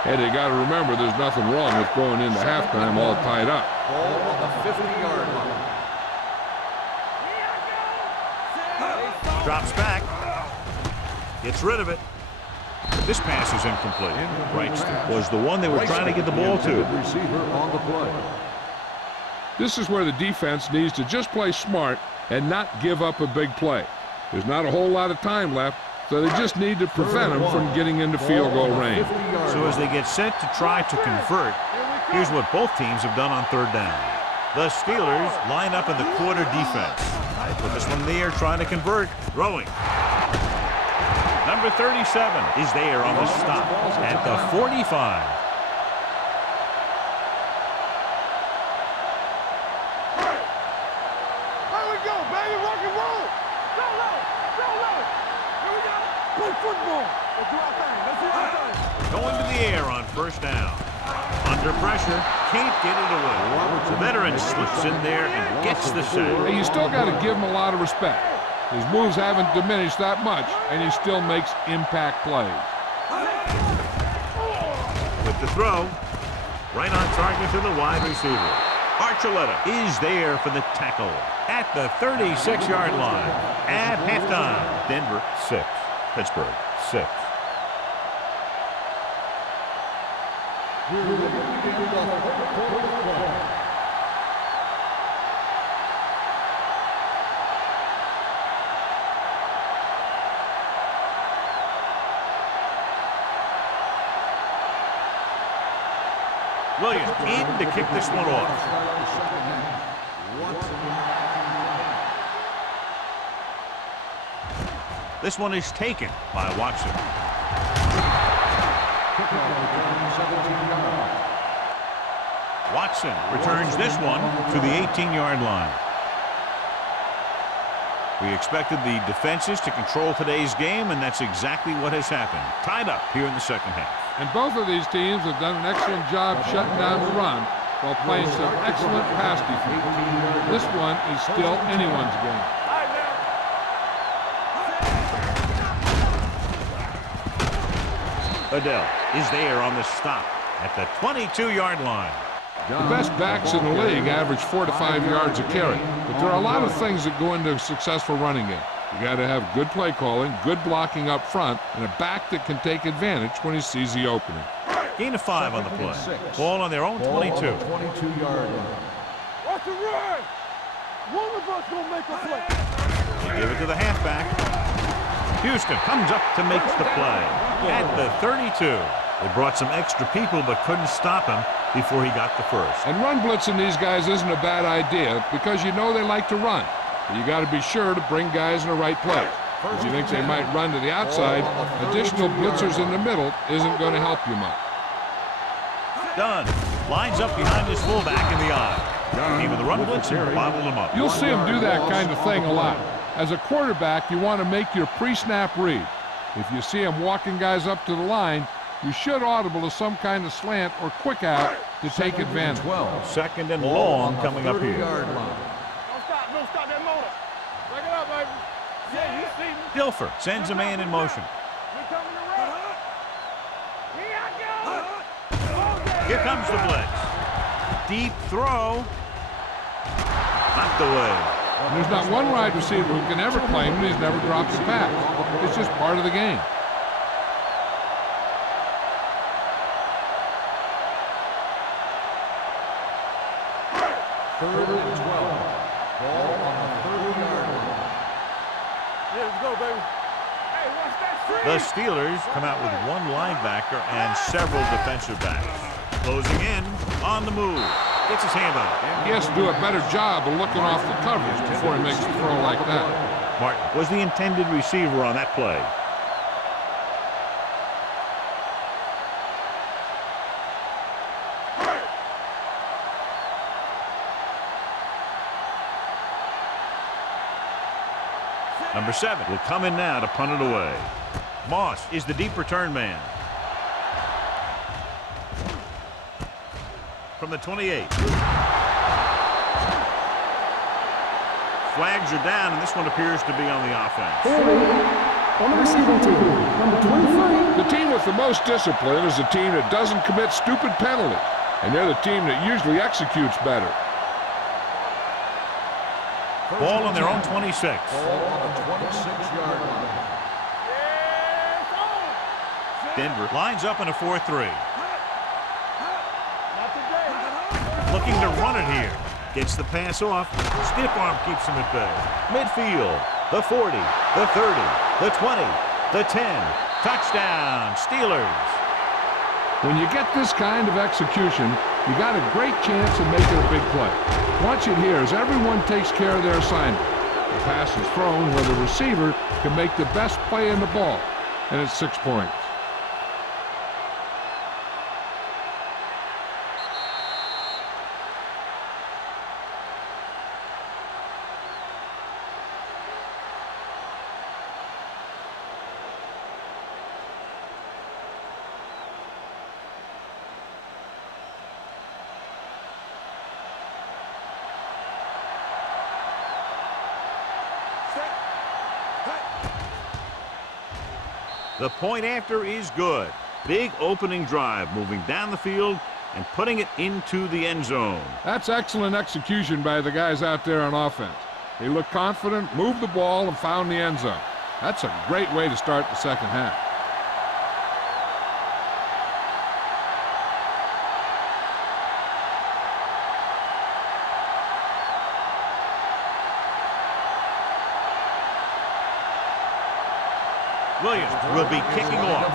And they got to remember there's nothing wrong with going into halftime all tied up. Ball on the 50-yard line. Drops back. Gets rid of it. This pass is incomplete. Wrightston was the one they were trying to get the ball to. Receiver on the play. This is where the defense needs to just play smart and not give up a big play. There's not a whole lot of time left, so they just need to prevent them from getting into field goal range. So as they get set to try to convert, here's what both teams have done on third down. The Steelers line up in the quarter defense. They put this one in the air trying to convert. Throwing. Number 37 is there on the stop at the 45. Here we go, baby. Rock and roll. Go low. Go low. Here we go. Play football. Let's do our thing. Let's do our thing. Going to the air on first down. Under pressure, can't get it away. The veteran slips in there and gets the sack. Hey, you still got to give him a lot of respect. His moves haven't diminished that much, and he still makes impact plays. With the throw, right on target to the wide receiver. Arch is there for the tackle at the 36-yard line. At halftime, Denver 6, Pittsburgh 6. We're ready to begin the third quarter. Williams in to kick this one off. This one is taken by Watson. Watson returns this one to the 18-yard line. We expected the defenses to control today's game, and that's exactly what has happened. Tied up here in the second half. And both of these teams have done an excellent job shutting down the run while playing some excellent pass defense. This one is still anyone's game. Adele is there on the stop at the 22-yard line. The best backs in the league average 4 to 5 yards a carry, but there are a lot of things that go into a successful running game. You got to have good play calling, good blocking up front, and a back that can take advantage when he sees the opening. Gain of 5 on the play. Ball on their own 22. 22-yard line. Watch the run! One of us gonna make a play. They give it to the halfback. Houston comes up to make the play at the 32. They brought some extra people but couldn't stop him before he got the first. And run blitzing these guys isn't a bad idea because you know they like to run. But you got to be sure to bring guys in the right place. If you think they might run to the outside, additional blitzers in the middle isn't going to help you much. Dunn lines up behind his fullback in the eye. Came with the run blitz and bottled him up. You'll see him do that kind of thing a lot. As a quarterback, you want to make your pre-snap read. If you see him walking guys up to the line, you should audible to some kind of slant or quick out to take advantage. 2nd and long coming up here. Don't stop that motor. Break it up, baby. Yeah, you see me. Dilfer sends a man in motion. We coming to run. Here I go. Here comes the blitz. Deep throw. Knocked away. There's not one wide receiver who can ever claim that he's never dropped a pass. It's just part of the game. Third and 12. Ball on the 30-yard line. Yeah, let's go, baby. Hey, watch that screen. The Steelers come out with one linebacker and several defensive backs. Closing in on the move. Gets his hand on it. He has to do a better job of looking off the coverage before he makes a throw like that. Martin was the intended receiver on that play. Number 7 will come in now to punt it away. Moss is the deep return man. From the 28. Flags are down, and this one appears to be on the offense. On the receiving team, number 23. The team with the most discipline is the team that doesn't commit stupid penalties, and they're the team that usually executes better. Ball on their own 26. Ball on the 26-yard line. Denver lines up in a 4-3. Not today. Looking to run it here. Gets the pass off. Stiff arm keeps him at bay. Midfield. The 40. The 30. The 20. The 10. Touchdown. Steelers. When you get this kind of execution, you got a great chance of making a big play. Watch it here as everyone takes care of their assignment. The pass is thrown where the receiver can make the best play in the ball, and it's 6 points. The point after is good. Big opening drive moving down the field and putting it into the end zone. That's excellent execution by the guys out there on offense. They looked confident, moved the ball, and found the end zone. That's a great way to start the second half. Williams will be kicking off.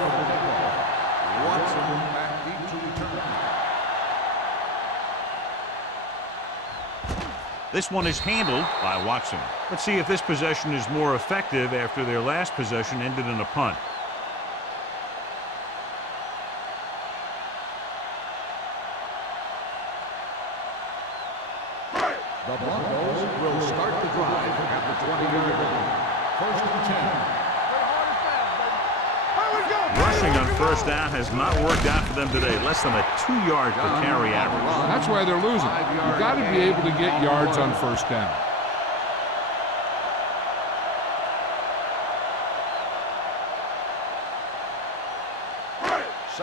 Watson back deep to return. This one is handled by Watson. Let's see if this possession is more effective after their last possession ended in a punt. The Broncos will start the drive at the 20-yard line. First and 10. Rushing on first down has not worked out for them today. Less than a 2-yard per carry average. That's why they're losing. You've got to be able to get yards on first down.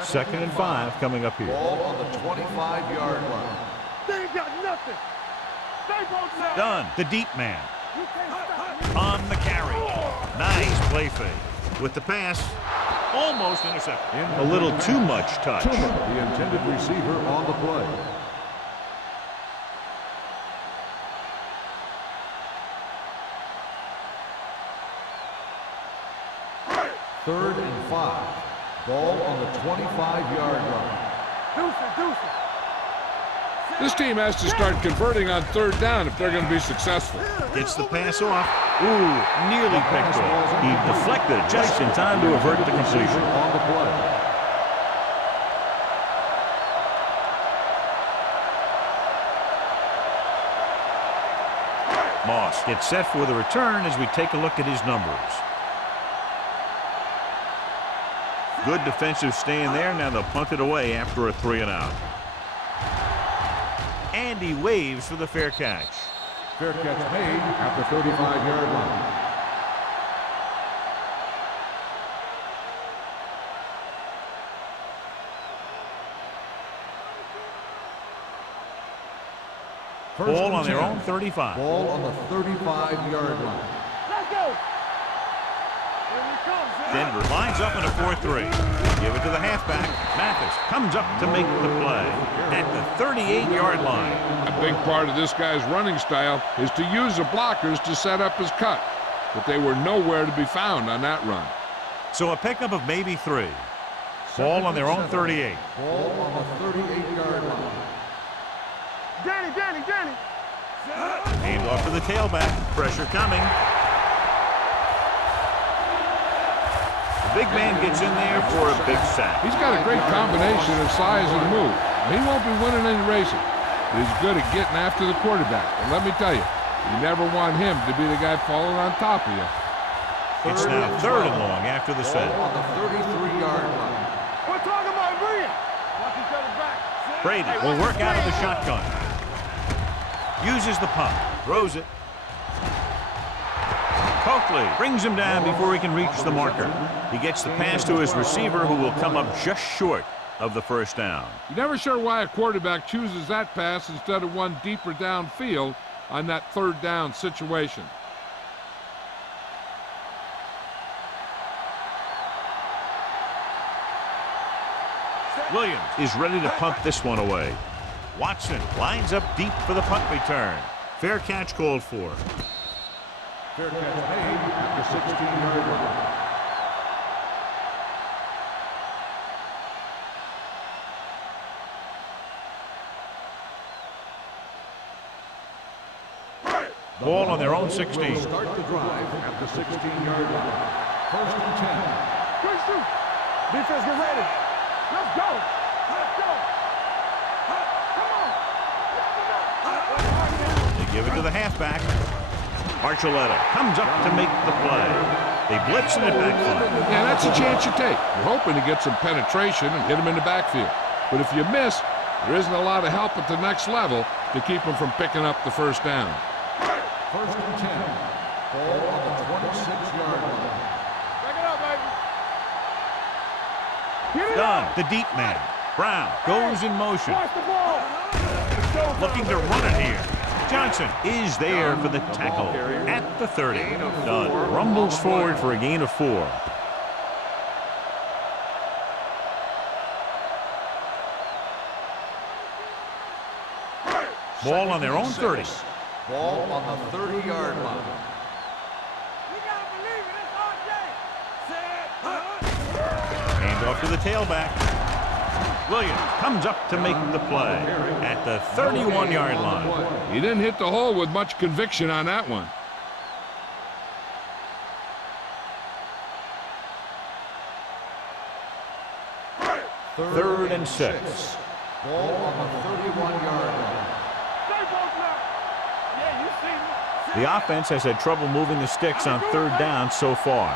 Second and 5 coming up here. Ball on the 25-yard line. They ain't got nothing. They both know. Done. The deep man You can't stop me. on the carry. Nice play fake. With the pass, almost intercepted. A little too much touch. The intended receiver on the play. Third and 5. Ball on the 25-yard line. Deuce. This team has to start converting on third down if they're going to be successful. Gets the pass off. Ooh, nearly picked off. He deflected it just in time to avert the completion. On the play. Moss gets set for the return as we take a look at his numbers. Good defensive stand there. Now they'll punt it away after a 3-and-out. And he waves for the fair catch. Fair catch made at the 35-yard line. Ball on their own 35. Ball on the 35-yard line. Let's go. Here we come, Zach. Denver lines up in a 4-3. Give it to the halfback. Mathis comes up to make the play at the 38-yard line. A big part of this guy's running style is to use the blockers to set up his cut. But they were nowhere to be found on that run. So a pickup of maybe 3. Ball on their own 38. Ball on the 38-yard line. Danny. Hand off to the tailback. Pressure coming. The big man gets in there for a big sack. He's got a great combination of size and move. He won't be winning any races, but he's good at getting after the quarterback. And let me tell you, you never want him to be the guy falling on top of you. It's now 3rd and long after the set. Ball on the 33-yard line. We're talking about brilliant. Watch each other back. Brady will work out of the shotgun. Uses the pump. Throws it. Coakley brings him down before he can reach the marker. He gets the pass to his receiver, who will come up just short of the first down. You're never sure why a quarterback chooses that pass instead of one deeper downfield on that 3rd down situation. Williams is ready to punt this one away. Watson lines up deep for the punt return. Fair catch called for. Fair catch made at the 16-yard line. Ball on their own 16. Will start the drive at the 16-yard line. First and 10. Good shoot. Defense, get ready. Let's go. They give it to the halfback. Archuleta comes up to make the play. They blitz and it backfires. Yeah, that's a chance you take. You're hoping to get some penetration and hit him in the backfield. But if you miss, there isn't a lot of help at the next level to keep him from picking up the first down. First and 10. Ball on the 26-yard line. Back it up, baby. Get it Done. up. The deep man. Brown goes in motion. Watch the ball. Looking to run it here. Johnson is there for the tackle at the 30. Dunn rumbles forward for a gain of 4. Ball on their own 30. Ball on the 30-yard line. Hand off to the tailback. Williams comes up to make the play at the 31-yard line. He didn't hit the hole with much conviction on that one. Third and 6. Ball on the 31-yard line. The offense has had trouble moving the sticks on 3rd down so far.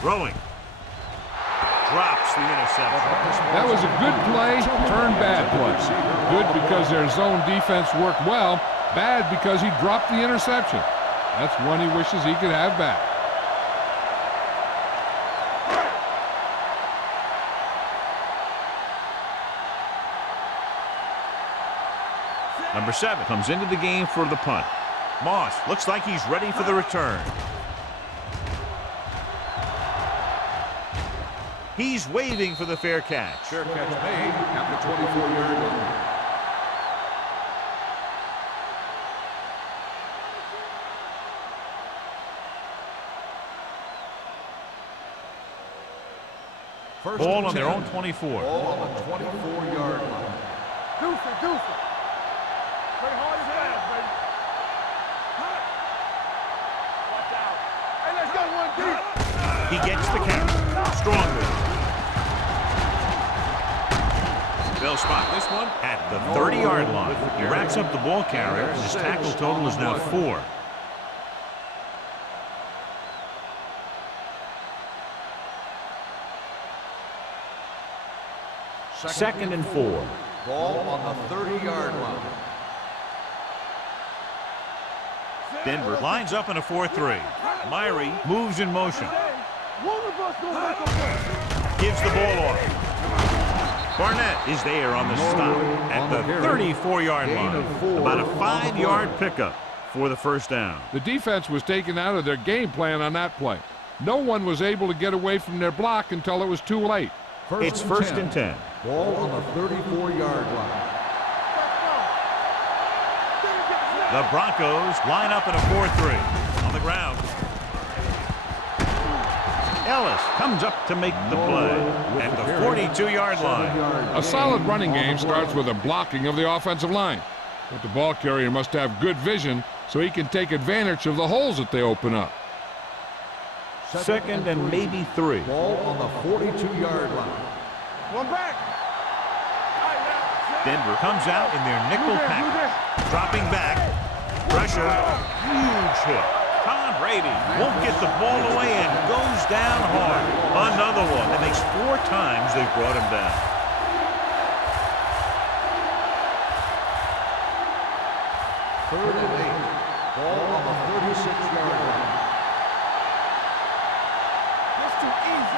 Throwing. Drops the interception. That was a good play, turned bad play. Good because their zone defense worked well. Bad because he dropped the interception. That's one he wishes he could have back. Number 7 comes into the game for the punt. Moss looks like he's ready for the return. He's waving for the fair catch. Fair catch made at the 24-yard line. Ball on their own 24. Ball on the 24-yard line. Deuce it. Play hard as fast, baby. Watch out. Hey, let's go one deep. He gets the count. Strong move. They'll spot this one at the 30-yard line. He wraps up the ball carrier, and his tackle total is now 4. Second and 4. Ball on the 30-yard line. Denver lines up in a 4-3. Myrie moves in motion. One of us gonna make a play. Gives the ball off. Barnett is there on the stop at the 34-yard line. About a 5-yard pickup for the first down. The defense was taken out of their game plan on that play. No one was able to get away from their block until it was too late. It's first and 10. Ball on the 34-yard line. The Broncos line up in a 4-3 on the ground. Ellis comes up to make the play at the 42-yard line. A solid running game starts with a blocking of the offensive line. But the ball carrier must have good vision so he can take advantage of the holes that they open up. Second and maybe 3. Ball on the 42-yard line. One back. Denver comes out in their nickel package. Dropping back. Pressure. Huge hit. Tom Brady won't get the ball away and goes down hard. Another one. That makes 4 times they've brought him down. Third and 8. Ball on the 36-yard line.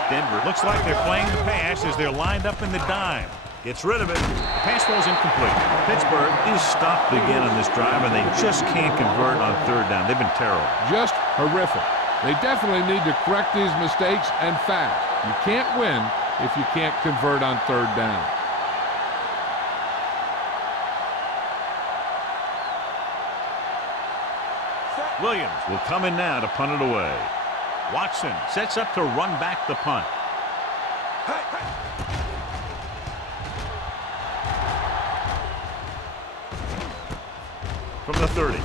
Denver looks like they're playing the pass as they're lined up in the dime. Gets rid of it. Pass ball's incomplete. Pittsburgh is stopped again on this drive, and they just can't convert on 3rd down. They've been terrible. Just horrific. They definitely need to correct these mistakes and fast. You can't win if you can't convert on 3rd down. Williams will come in now to punt it away. Watson sets up to run back the punt. From the 30.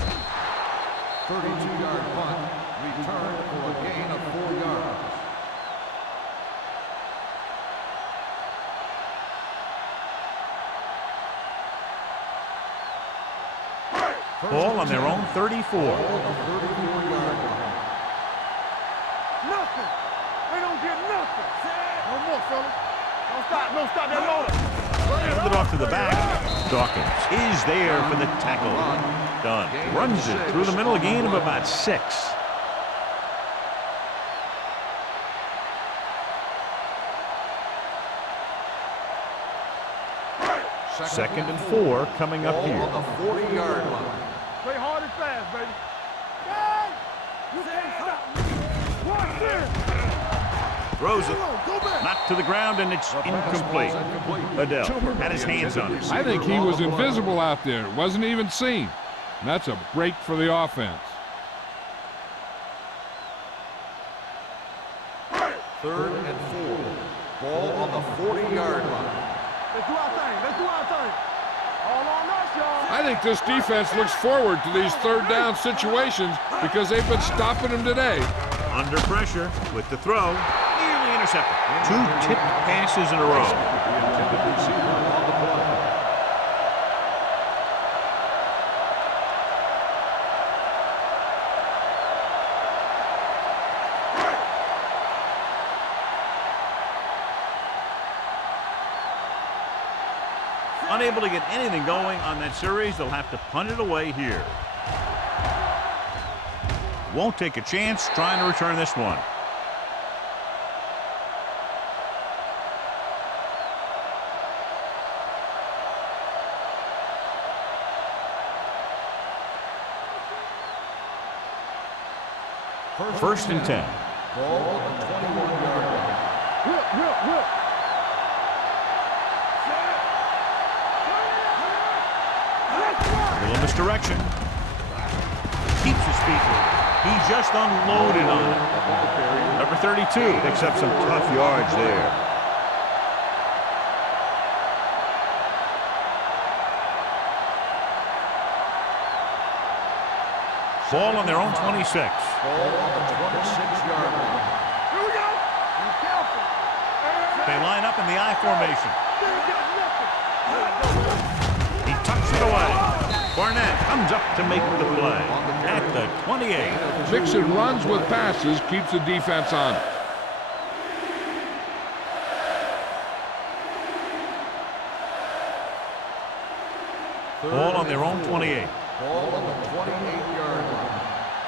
32-yard punt. Return for a gain of 4 yards. Ball on their own 34. Ball on the 34-yard line. Nothing. They don't get nothing. No more, fellas. Don't stop that loader. Handed it off to the back. Dawkins is there for the tackle. Dunn runs it through the middle, a gain of about 6. 2nd and 4 coming up here. On the 40-yard line. Play hard and fast, baby. Hey! You can't stop me. Watch this. Throws it. Knocked to the ground, and it's incomplete. Adele had his hands on it. I think he was invisible out there. Wasn't even seen. And that's a break for the offense. 3rd and 4. Ball on the 40-yard line. Let's do our thing. Let's do our thing. All on us, y'all. I think this defense looks forward to these 3rd down situations because they've been stopping them today. Under pressure with the throw. Nearly intercepted. 2 tipped passes in a row. The intended receiver on the play. Unable to get anything going on that series, they'll have to punt it away here. Won't take a chance trying to return this one. First and 10. Ball on the 21-yard line. Whip. Little misdirection. Keeps his feet moving. He just unloaded on it. Number 32 picks up some tough yards there. Ball on their own 26. Ball on the 26-yard line. Here we go. Be careful. They line up in the I formation. He tucks it away. Barnett comes up to make the play at the 28. Mixing runs with passes keeps the defense on it. Ball on their own 28. Ball on the 28-yard line.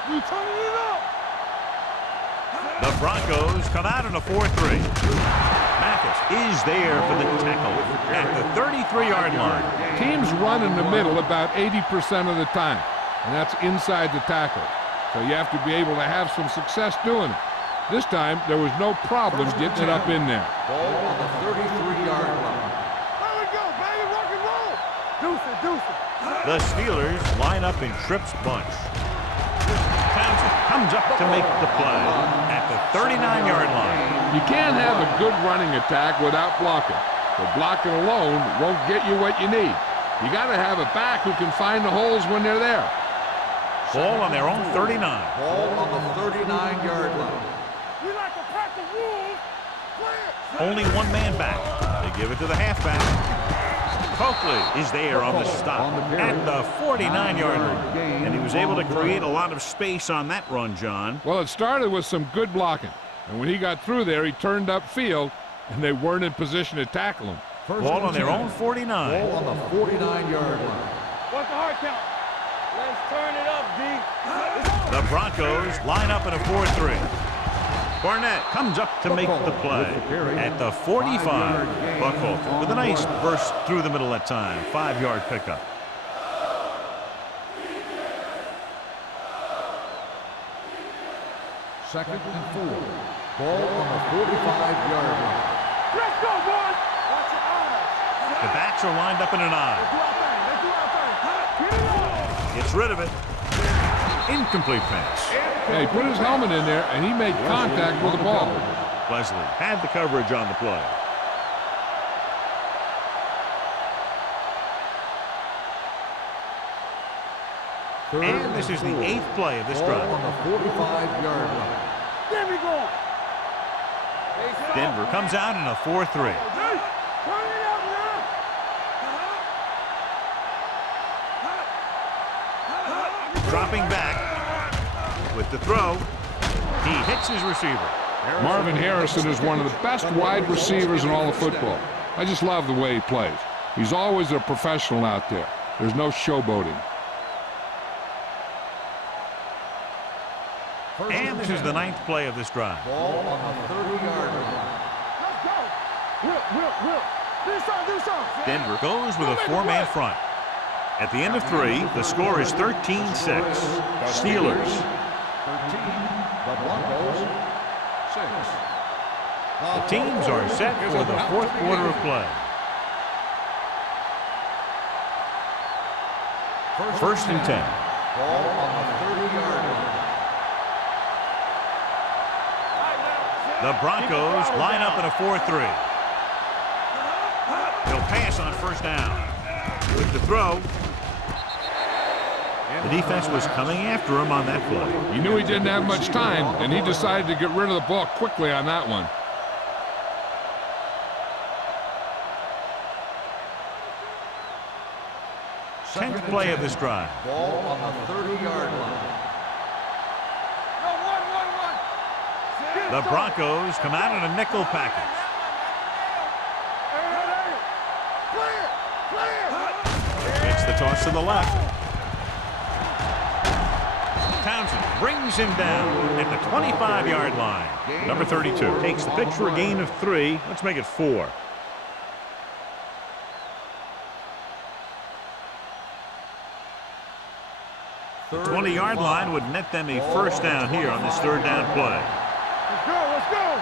We turning it up. The Broncos come out in a 4-3. Mathis is there for the tackle at the 33-yard line. Teams run in the middle about 80% of the time, and that's inside the tackle. So you have to be able to have some success doing it. This time, there was no problem getting it up in there. Ball on the 33-yard line. There we go, baby. Rock and roll. Deuce it. The Steelers line up in Tripp's bunch. Townsend comes up to make the play at the 39-yard line. You can't have a good running attack without blocking. But blocking alone won't get you what you need. You got to have a back who can find the holes when they're there. Ball on their own 39. Ball on the 39-yard line. We like to pack the wolves. Play it. Only one man back. They give it to the halfback. Coakley is there on the stop at the 49-yard line. And he was able to create a lot of space on that run, John. Well, it started with some good blocking. And when he got through there, he turned upfield, and they weren't in position to tackle him. Ball on their own 49. Ball on the 49-yard line. What's the hard count? Let's turn it up, D. The Broncos line up in a 4-3. Barnett comes up to make the play at the 45. Buckholz with a nice burst through the middle that time. 5-yard pickup. Second and 4. Ball on the 45-yard line. Let's go, boys. Watch your eyes. The backs are lined up in an I. Let's do our thing. Get it on. Gets rid of it. Incomplete pass. Yeah, he put his helmet in there, and he made contact with the ball. Leslie had the coverage on the play. And this is the 8th play of this Ball drive. on the 45-yard line. There we go. Denver comes out in a 4-3. Turn it up now. Dropping back with the throw. He hits his receiver. Marvin Harrison is one of the best wide receivers in all of football. I just love the way he plays. He's always a professional out there. There's no showboating. And this is the 9th play of this drive. Ball on the 30-yard line. Let's go. Whip. Denver goes with a four-man front. At the end of 3, the score is 13-6. Steelers. 13, the Broncos, 6. The teams are set for the fourth quarter of play. First and 10. Ball on the 30-yard line. The Broncos line up in a 4-3. They'll pass on first down. With the throw. The defense was coming after him on that play. He knew he didn't have much time, and he decided to get rid of the ball quickly on that one. Tenth play of this drive. Ball on the 30-yard line. The Broncos come out in a nickel package. Gets the toss to the left. Townsend brings him down at the 25-yard line. Number 32 takes the pitch for a gain of 3. Let's make it 4. The 20-yard line would net them a first down here on this third down play. Let's go.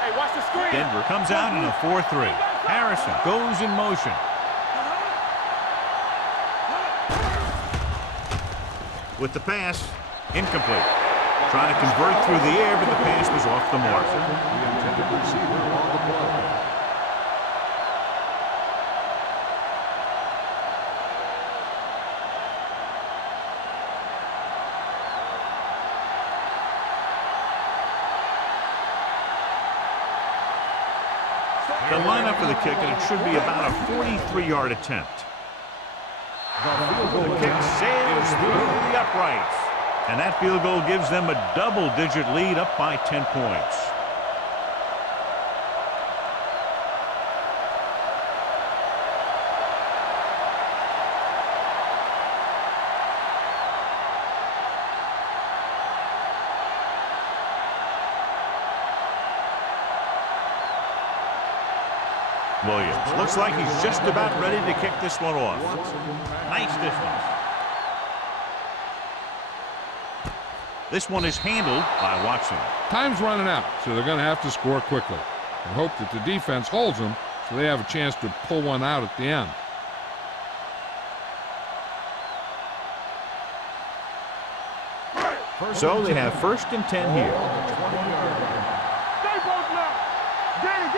Hey, watch the screen. Denver comes out in a 4-3. Harrison goes in motion. With the pass, incomplete. Trying to convert through the air, but the pass was off the mark. The intended receiver on the play. The lineup for the kick, and it should be about a 43-yard attempt. The kick sails through the uprights. And that field goal gives them a double-digit lead, up by 10 points. Williams looks like he's just about ready to kick this one off. Nice distance. This one is handled by Watson. Time's running out, so they're going to have to score quickly and hope that the defense holds them so they have a chance to pull one out at the end. So they have first and 10 here. Stay both now. Get it.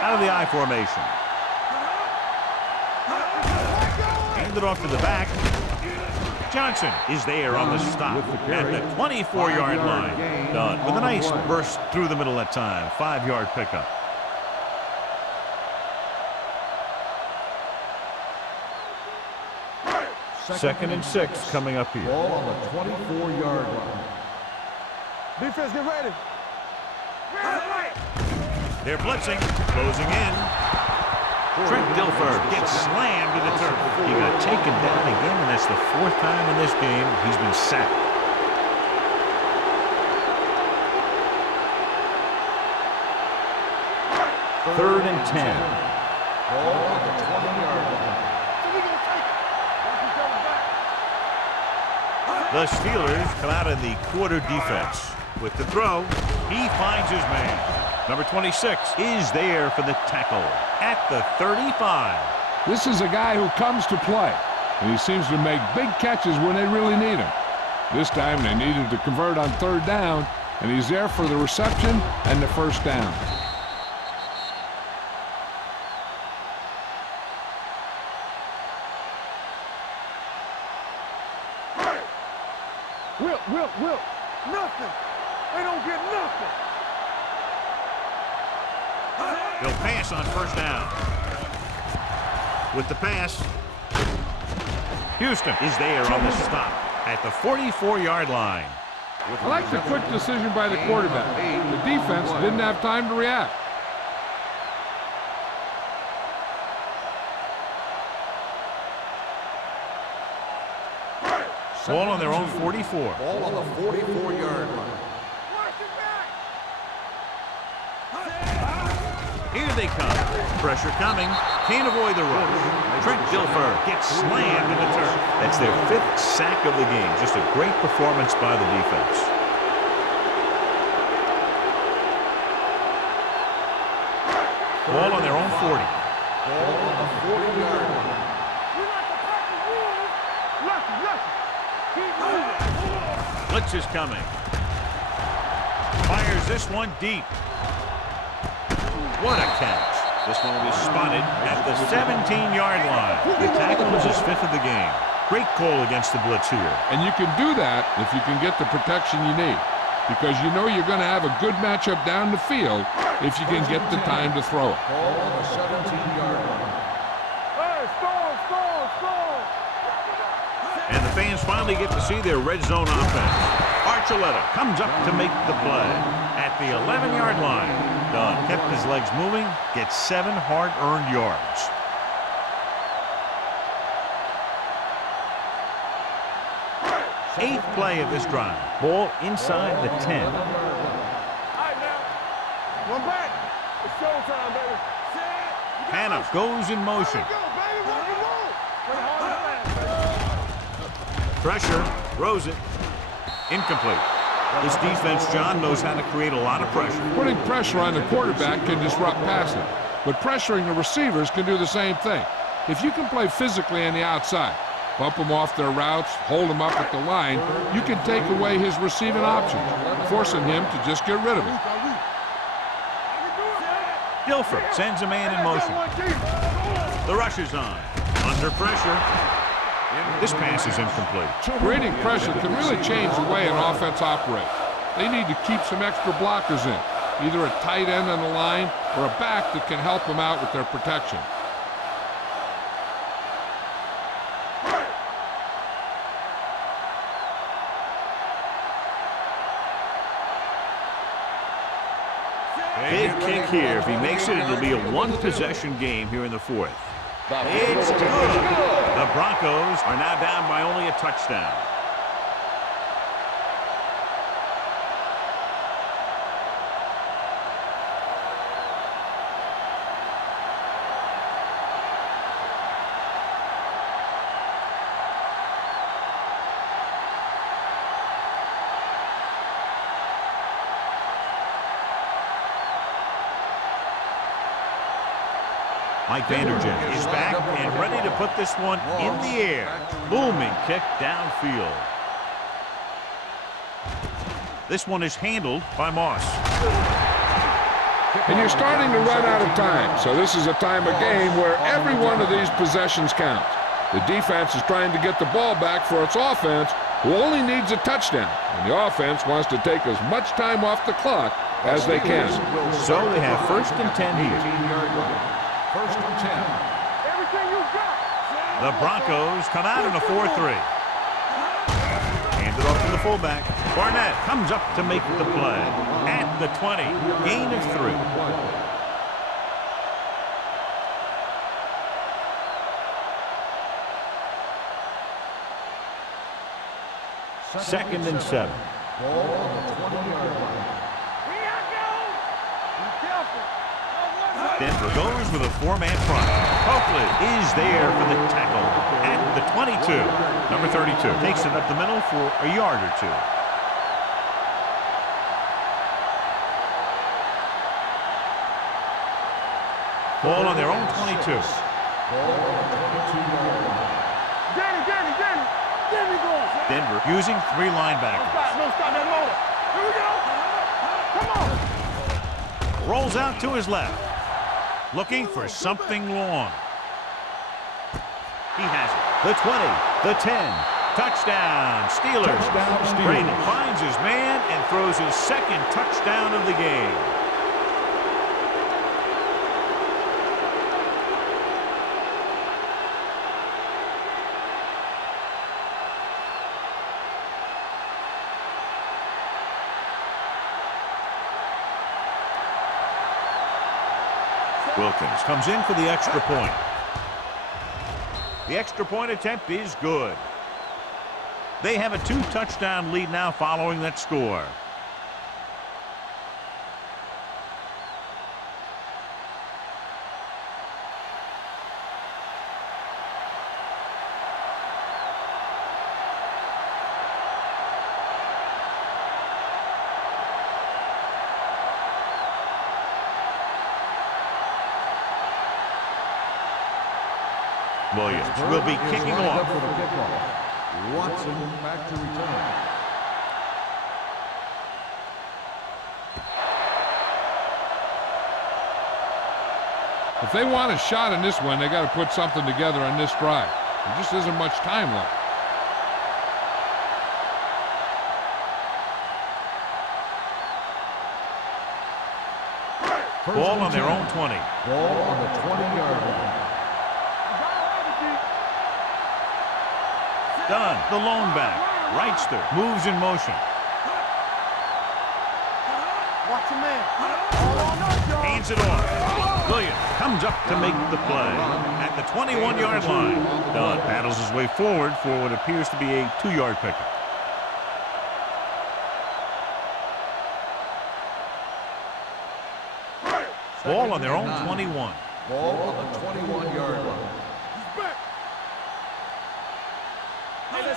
Out of the I formation. Handed off to the back. Johnson is there on the stop at the 24-yard line. Done with a nice burst through the middle that time. 5-yard pickup. Second and 6 coming up here. Ball on the 24-yard line. Defense, get ready. They're blitzing, closing in. Trent Dilfer gets slammed to the turf. He got taken down again, and that's the 4th time in this game he's been sacked. Third and 10. Ball on the 20-yard line. The Steelers come out in the quarter defense. With the throw, he finds his man. Number 26 is there for the tackle at the 35. This is a guy who comes to play, and he seems to make big catches when they really need him. This time they needed to convert on third down, and he's there for the reception and the first down. Will. Nothing. They don't get nothing. They'll pass on first down. With the pass, Houston is there on the stop at the 44-yard line. I like the quick decision by the quarterback. The defense didn't have time to react. Ball on their own 44. Ball on the 44-yard line. Here they come. Pressure coming. Can't avoid the rush. Trent Dilfer gets slammed in the turf. That's their 5th sack of the game. Just a great performance by the defense. Ball on their own 40. Ball on the 40-yard line. Blitz is coming. Fires this one deep. What a catch. This one was spotted at the 17-yard line. The tackle is his 5th of the game. Great call against the blitz here. And you can do that if you can get the protection you need, because you know you're going to have a good matchup down the field if you can get the time to throw it. Ball on the 17-yard line. And the fans finally get to see their red zone offense. Archuleta comes up to make the play at the 11-yard line. Dunn kept his legs moving, gets 7 hard-earned yards. Eighth play of this drive. Ball inside the 10. All right, now. One back. It's showtime, baby. Hannah goes in motion. Go, baby. Rock and roll. Play hard and fast. Pressure, throws it. Incomplete. This defense, John, knows how to create a lot of pressure. Putting pressure on the quarterback can disrupt passing, but pressuring the receivers can do the same thing. If you can play physically on the outside, bump them off their routes, hold them up at the line, you can take away his receiving options, forcing him to just get rid of it. Dilfer sends a man in motion. The rush is on. Under pressure. This pass is incomplete. Creating pressure can really change the way an offense operates. They need to keep some extra blockers in, either a tight end on the line or a back that can help them out with their protection. Big kick here. If he makes it, it'll be a one-possession game here in the 4th. It's good. The Broncos are now down by only a touchdown. Mike Vanderjagt is back and ready to put this one in the air. Booming kick downfield. This one is handled by Moss. And you're starting to run out of time, so this is a time of game where every one of these possessions counts. The defense is trying to get the ball back for its offense, who only needs a touchdown, and the offense wants to take as much time off the clock as they can. So they have 1st and 10 here. 1st and 10. Everything you got. The Broncos come out in a 4-3. Hand it off to the fullback. Barnett comes up to make the play. At the 20, gain of 3. Second and 7. Ball on the 20-yard line. Here I go. Be careful. Denver goes with a 4-man front. Coakley is there for the tackle at the 22. Number 32 takes it up the middle for a yard or 2. Ball on their own 22. Ball on the 22-yard line. Danny. Danny going. Denver using 3 linebackers. No, stop that motor. Here we go. Come on. Rolls out to his left. Looking for something long. He has it. The 20, the 10. Touchdown, Steelers. Braden finds his man and throws his 2nd touchdown of the game. Wilkins comes in for the extra point. The extra point attempt is good. They have a 2-touchdown lead now following that score. Williams will be kicking off. For the kickoff. Watson back to return. If they want a shot in this one, they got to put something together on this drive. There just isn't much time left. Ball on their own 20. Ball on the 20-yard line. Done. The lone back. Wrightster moves in motion. Watch your man. All on us, y'all. Hands it off. Williams comes up to make the play at the 21-yard line. Dunn paddles his way forward for what appears to be a 2-yard pickup. Ball on their own 21. Ball on the 21-yard line.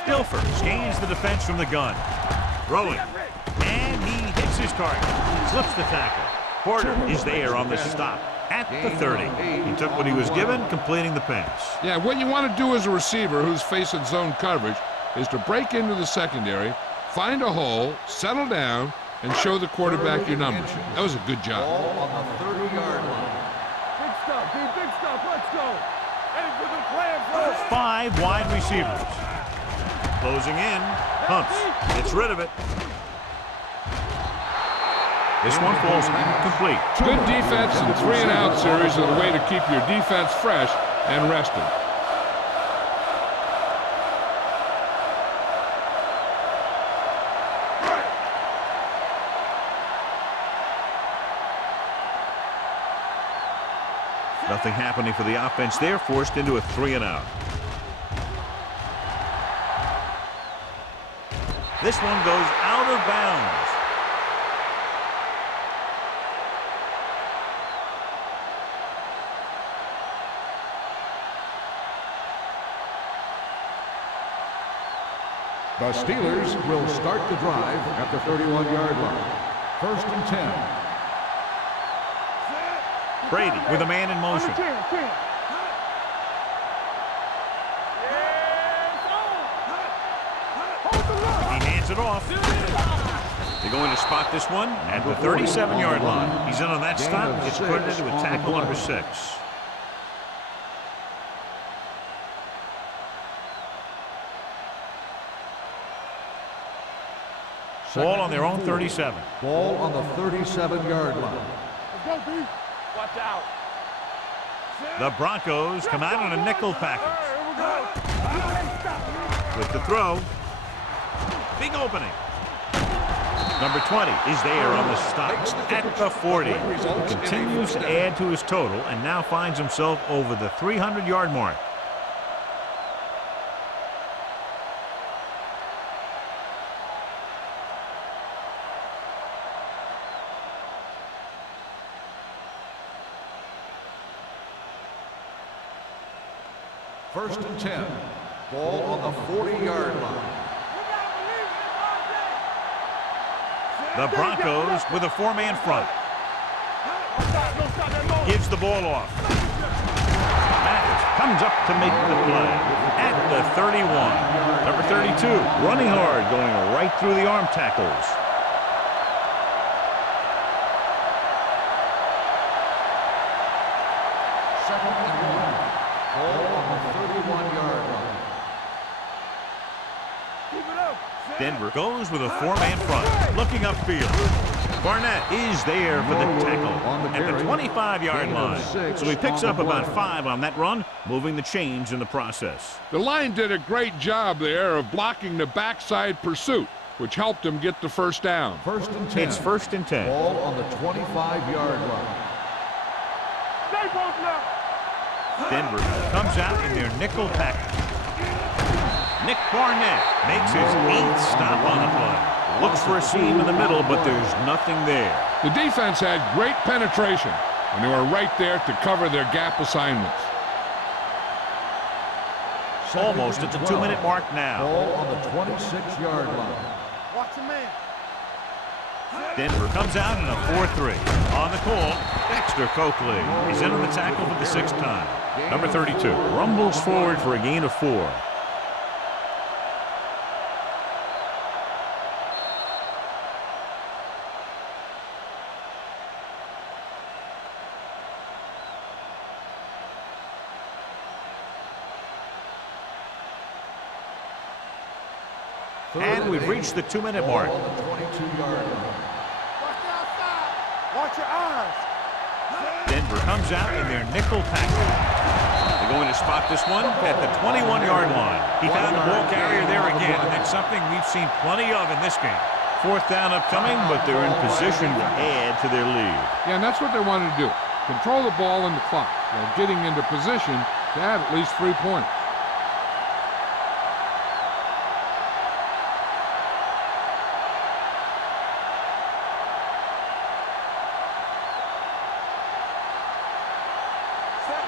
Dilfer scans the defense from the gun. Throwing. And he hits his target. Slips the tackle. Porter is there on the stop at the 30. He took what he was given, completing the pass. Yeah, what you want to do as a receiver who's facing zone coverage is to break into the secondary, find a hole, settle down, and show the quarterback your numbers. That was a good job. Ball on the 30-yard line. Big stuff, dude. Big stuff. Let's go. Heading for the plan, 5 wide receivers. Closing in. Humps. Gets rid of it. This one falls incomplete. Good defense and 3-and-out series are the way to keep your defense fresh and rested. Nothing happening for the offense there, forced into a 3-and-out. This one goes out of bounds. The Steelers will start the drive at the 31-yard line. 1st and 10. Brady with a man in motion. He hands it off. They're going to spot this one at the 37-yard line. He's in on that stop. Gets credited with tackle number 6. Ball on their own 37. Ball on the 37-yard line. Let's go, B. Watch out. The Broncos come out on a nickel package. Here we go. With the throw. Big opening. Number 20 is there on the stop at the 40. Continues to add to his total and now finds himself over the 300-yard mark. First and 10. Ball on the 40-yard line. The Broncos with a 4-man front. Gives the ball off. Mathis comes up to make the play at the 31. Number 32 running hard, going right through the arm tackles. Second and 1. Ball on the 31-yard line. Denver goes with a 4-man front, looking upfield. Barnett is there for the tackle at the 25-yard line. So he picks up about 5 on that run, moving the chains in the process. The line did a great job there of blocking the backside pursuit, which helped him get the first down. First and 10. It's 1st and 10. Ball on the 25-yard line. Stay both now. Denver comes out in their nickel package. Nick Barnett makes his 8th stop on the play. Looks for a seam in the middle, but there's nothing there. The defense had great penetration, and they were right there to cover their gap assignments. Almost at the 2-minute mark now. Ball on the 26-yard line. Watch your man. Denver comes out in a 4-3. On the call, Dexter Coakley. He's in on the tackle for the 6th time. Number 32 rumbles forward for a gain of 4. And we've reached the 2-minute mark. Ball on the 22-yard line. Watch your eyes. Denver comes out in their nickel package. They're going to spot this one at the 21-yard line. He found the ball carrier there again, and that's something we've seen plenty of in this game. 4th down upcoming, but they're in position to add to their lead. Yeah, and that's what they wanted to do. Control the ball and the clock while getting into position to add at least 3 points.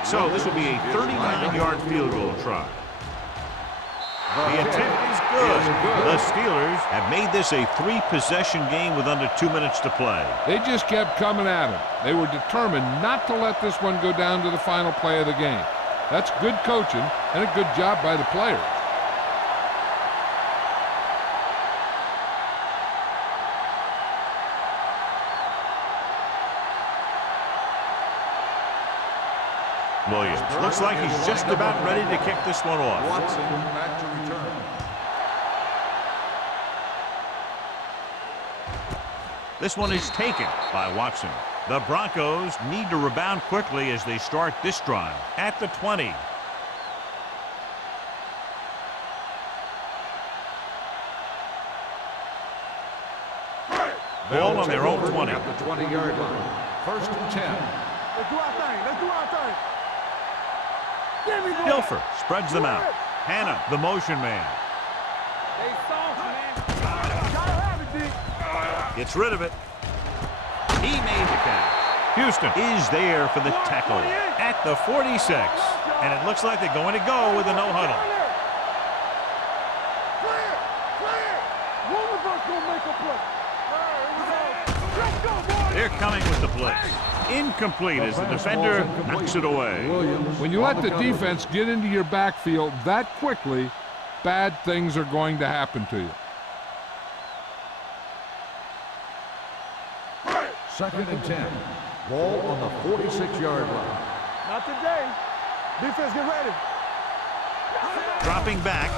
So this will be a 39-yard field goal try. The attempt is good. The Steelers have made this a 3-possession game with under 2 minutes to play. They just kept coming at him. They were determined not to let this one go down to the final play of the game. That's good coaching and a good job by the players. Williams looks like he's just about ready to kick this one off. Watson back to return. This one is taken by Watson. The Broncos need to rebound quickly as they start this drive at the 20. Ball on their own 20. At the 20-yard line. 1st and 10. Let's do our thing. Let's do our thing. Dilfer spreads them out. Hannah, the motion man. They soft, man. Gotta have it, D. Gets rid of it. He made the catch. Houston is there for the tackle at the 46. And it looks like they're going to go with a no huddle. Clear. Clear. One of us gonna make a play. Let's go, boys. They're coming with the blitz. Incomplete as the defender knocks it away. When you let the defense get into your backfield that quickly, bad things are going to happen to you. 2nd and 10. Ball on the 46-yard line. Not today. Defense, get ready. Dropping back.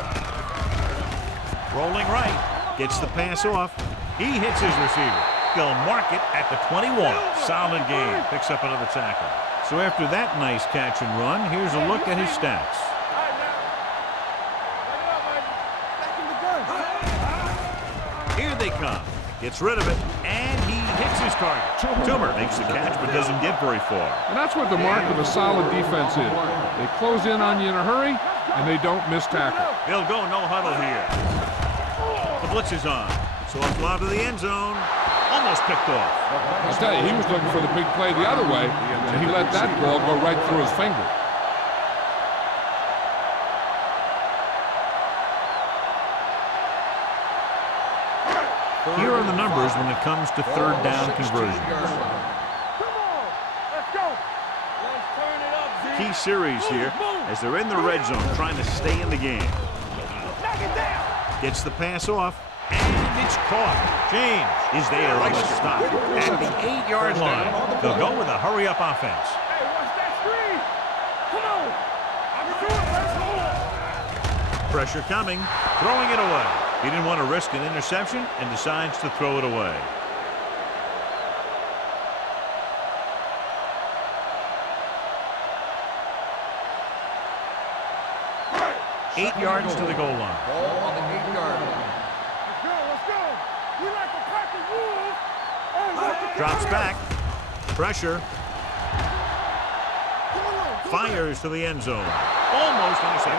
Rolling right. Gets the pass off. He hits his receiver. They'll mark it at the 21. Solid game. Picks up another tackle. So after that nice catch and run, here's a look at his stats. Here they come. Gets rid of it, and he hits his target. Toomer makes the catch but doesn't get very far. And that's what the mark of a solid defense is. They close in on you in a hurry, and they don't miss tackle. They'll go no huddle here. The blitz is on. So a fly to the end zone. Almost picked off. I'll tell you, he was looking for the big play the other way, and he let that ball go right through his finger. Here are the numbers when it comes to 3rd down conversions. Come on. Let's go. Let's turn it up, Z. Key series here as they're in the red zone trying to stay in the game. Knock it down. Gets the pass off, and it's caught. James is there on the stop at the 8-yard line. They'll go with a hurry-up offense. Hey, watch that screen. Come on. I can do it. Let's go. Pressure coming, throwing it away. He didn't want to risk an interception and decides to throw it away. Eight yards to the goal line. Ball on the 8-yard line. Let's go. We like a pack of wolves. Hey, Drops back. Pressure. Fires to the end zone. Almost intercepted.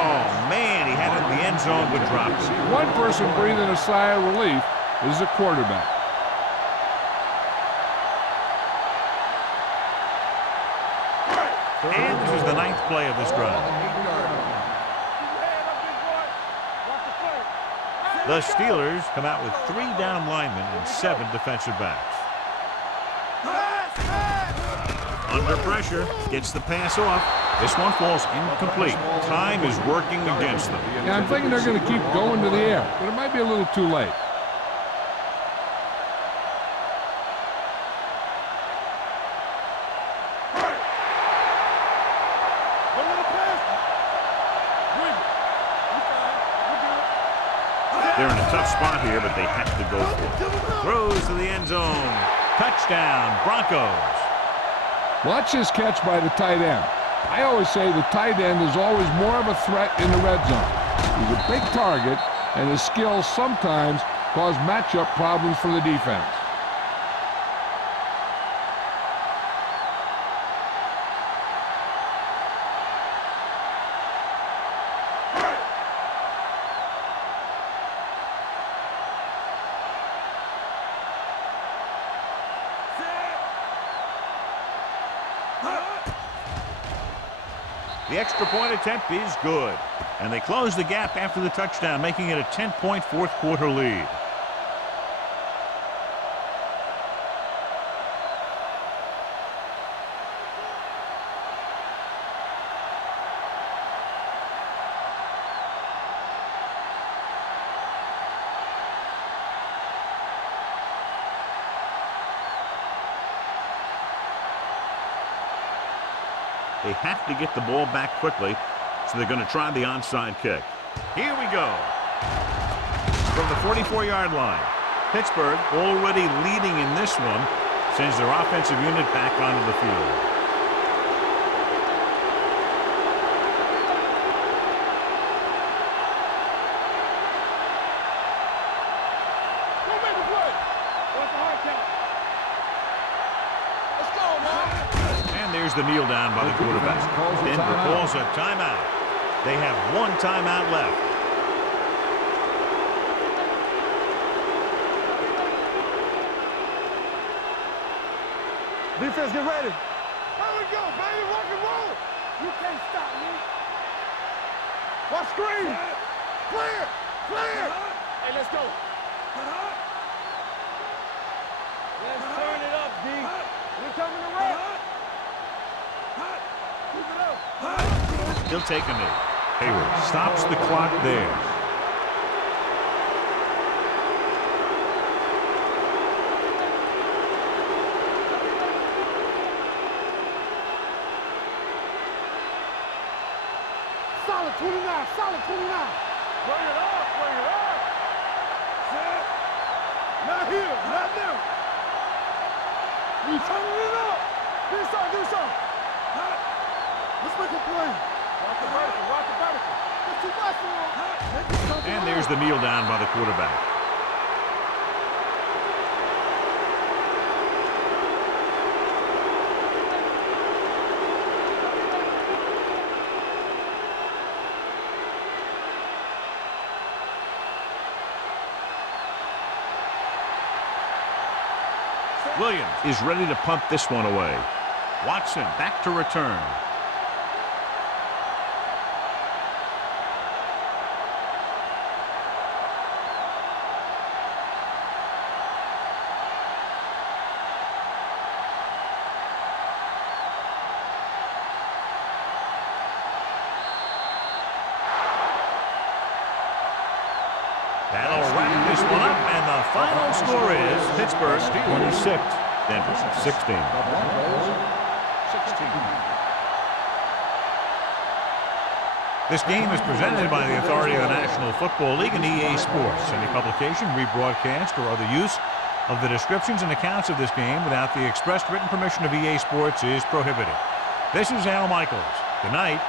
Oh, man, he had it in the end zone but dropped it. One person breathing a sigh of relief is the quarterback. And this is the 9th play of this drive. On the 8-yard line. Watch the play. The Steelers come out with 3 down linemen and 7 defensive backs. Under pressure, gets the pass off. This one falls incomplete. Time is working against them. Yeah, I'm thinking they're going to keep going to the air, but it might be a little too late. They're in a tough spot here, but they have to go for it. Throws to the end zone. Touchdown, Broncos. Watch this catch by the tight end. I always say the tight end is always more of a threat in the red zone. He's a big target, and his skills sometimes cause matchup problems for the defense. The extra point attempt is good. And they close the gap after the touchdown, making it a 10-point fourth quarter lead. They have to get the ball back quickly, so they're going to try the onside kick. Here we go. From the 44-yard line. Pittsburgh already leading in this one, sends their offensive unit back onto the field. Go make the play. What's the hard count? Let's go, man. And there's the kneel down by the quarterback. Denver calls a timeout. They have 1 timeout left. Defense, get ready. Here we go, baby. Rock and roll. You can't stop me. Watch screen. Clear. Clear. Hey, let's go. Let's turn it up, D. We're coming to run. Keep it up. He'll take a knee. Hayward stops the clock there. Solid 29. Solid 29. Bring it up. Bring it up. Set. Not here. Not them. We turning it up. Do something. Do something. Let's make a play. Rock the vertical. Rock the vertical. It's too much for him. And there's the kneel down by the quarterback. Williams is ready to punt this one away. Watson back to return. That'll wrap this one up, and the final score is Pittsburgh 26, Denver 16. This game is presented by the authority of the National Football League and EA Sports. Any publication, rebroadcast, or other use of the descriptions and accounts of this game without the expressed written permission of EA Sports is prohibited. This is Al Michaels. Good night.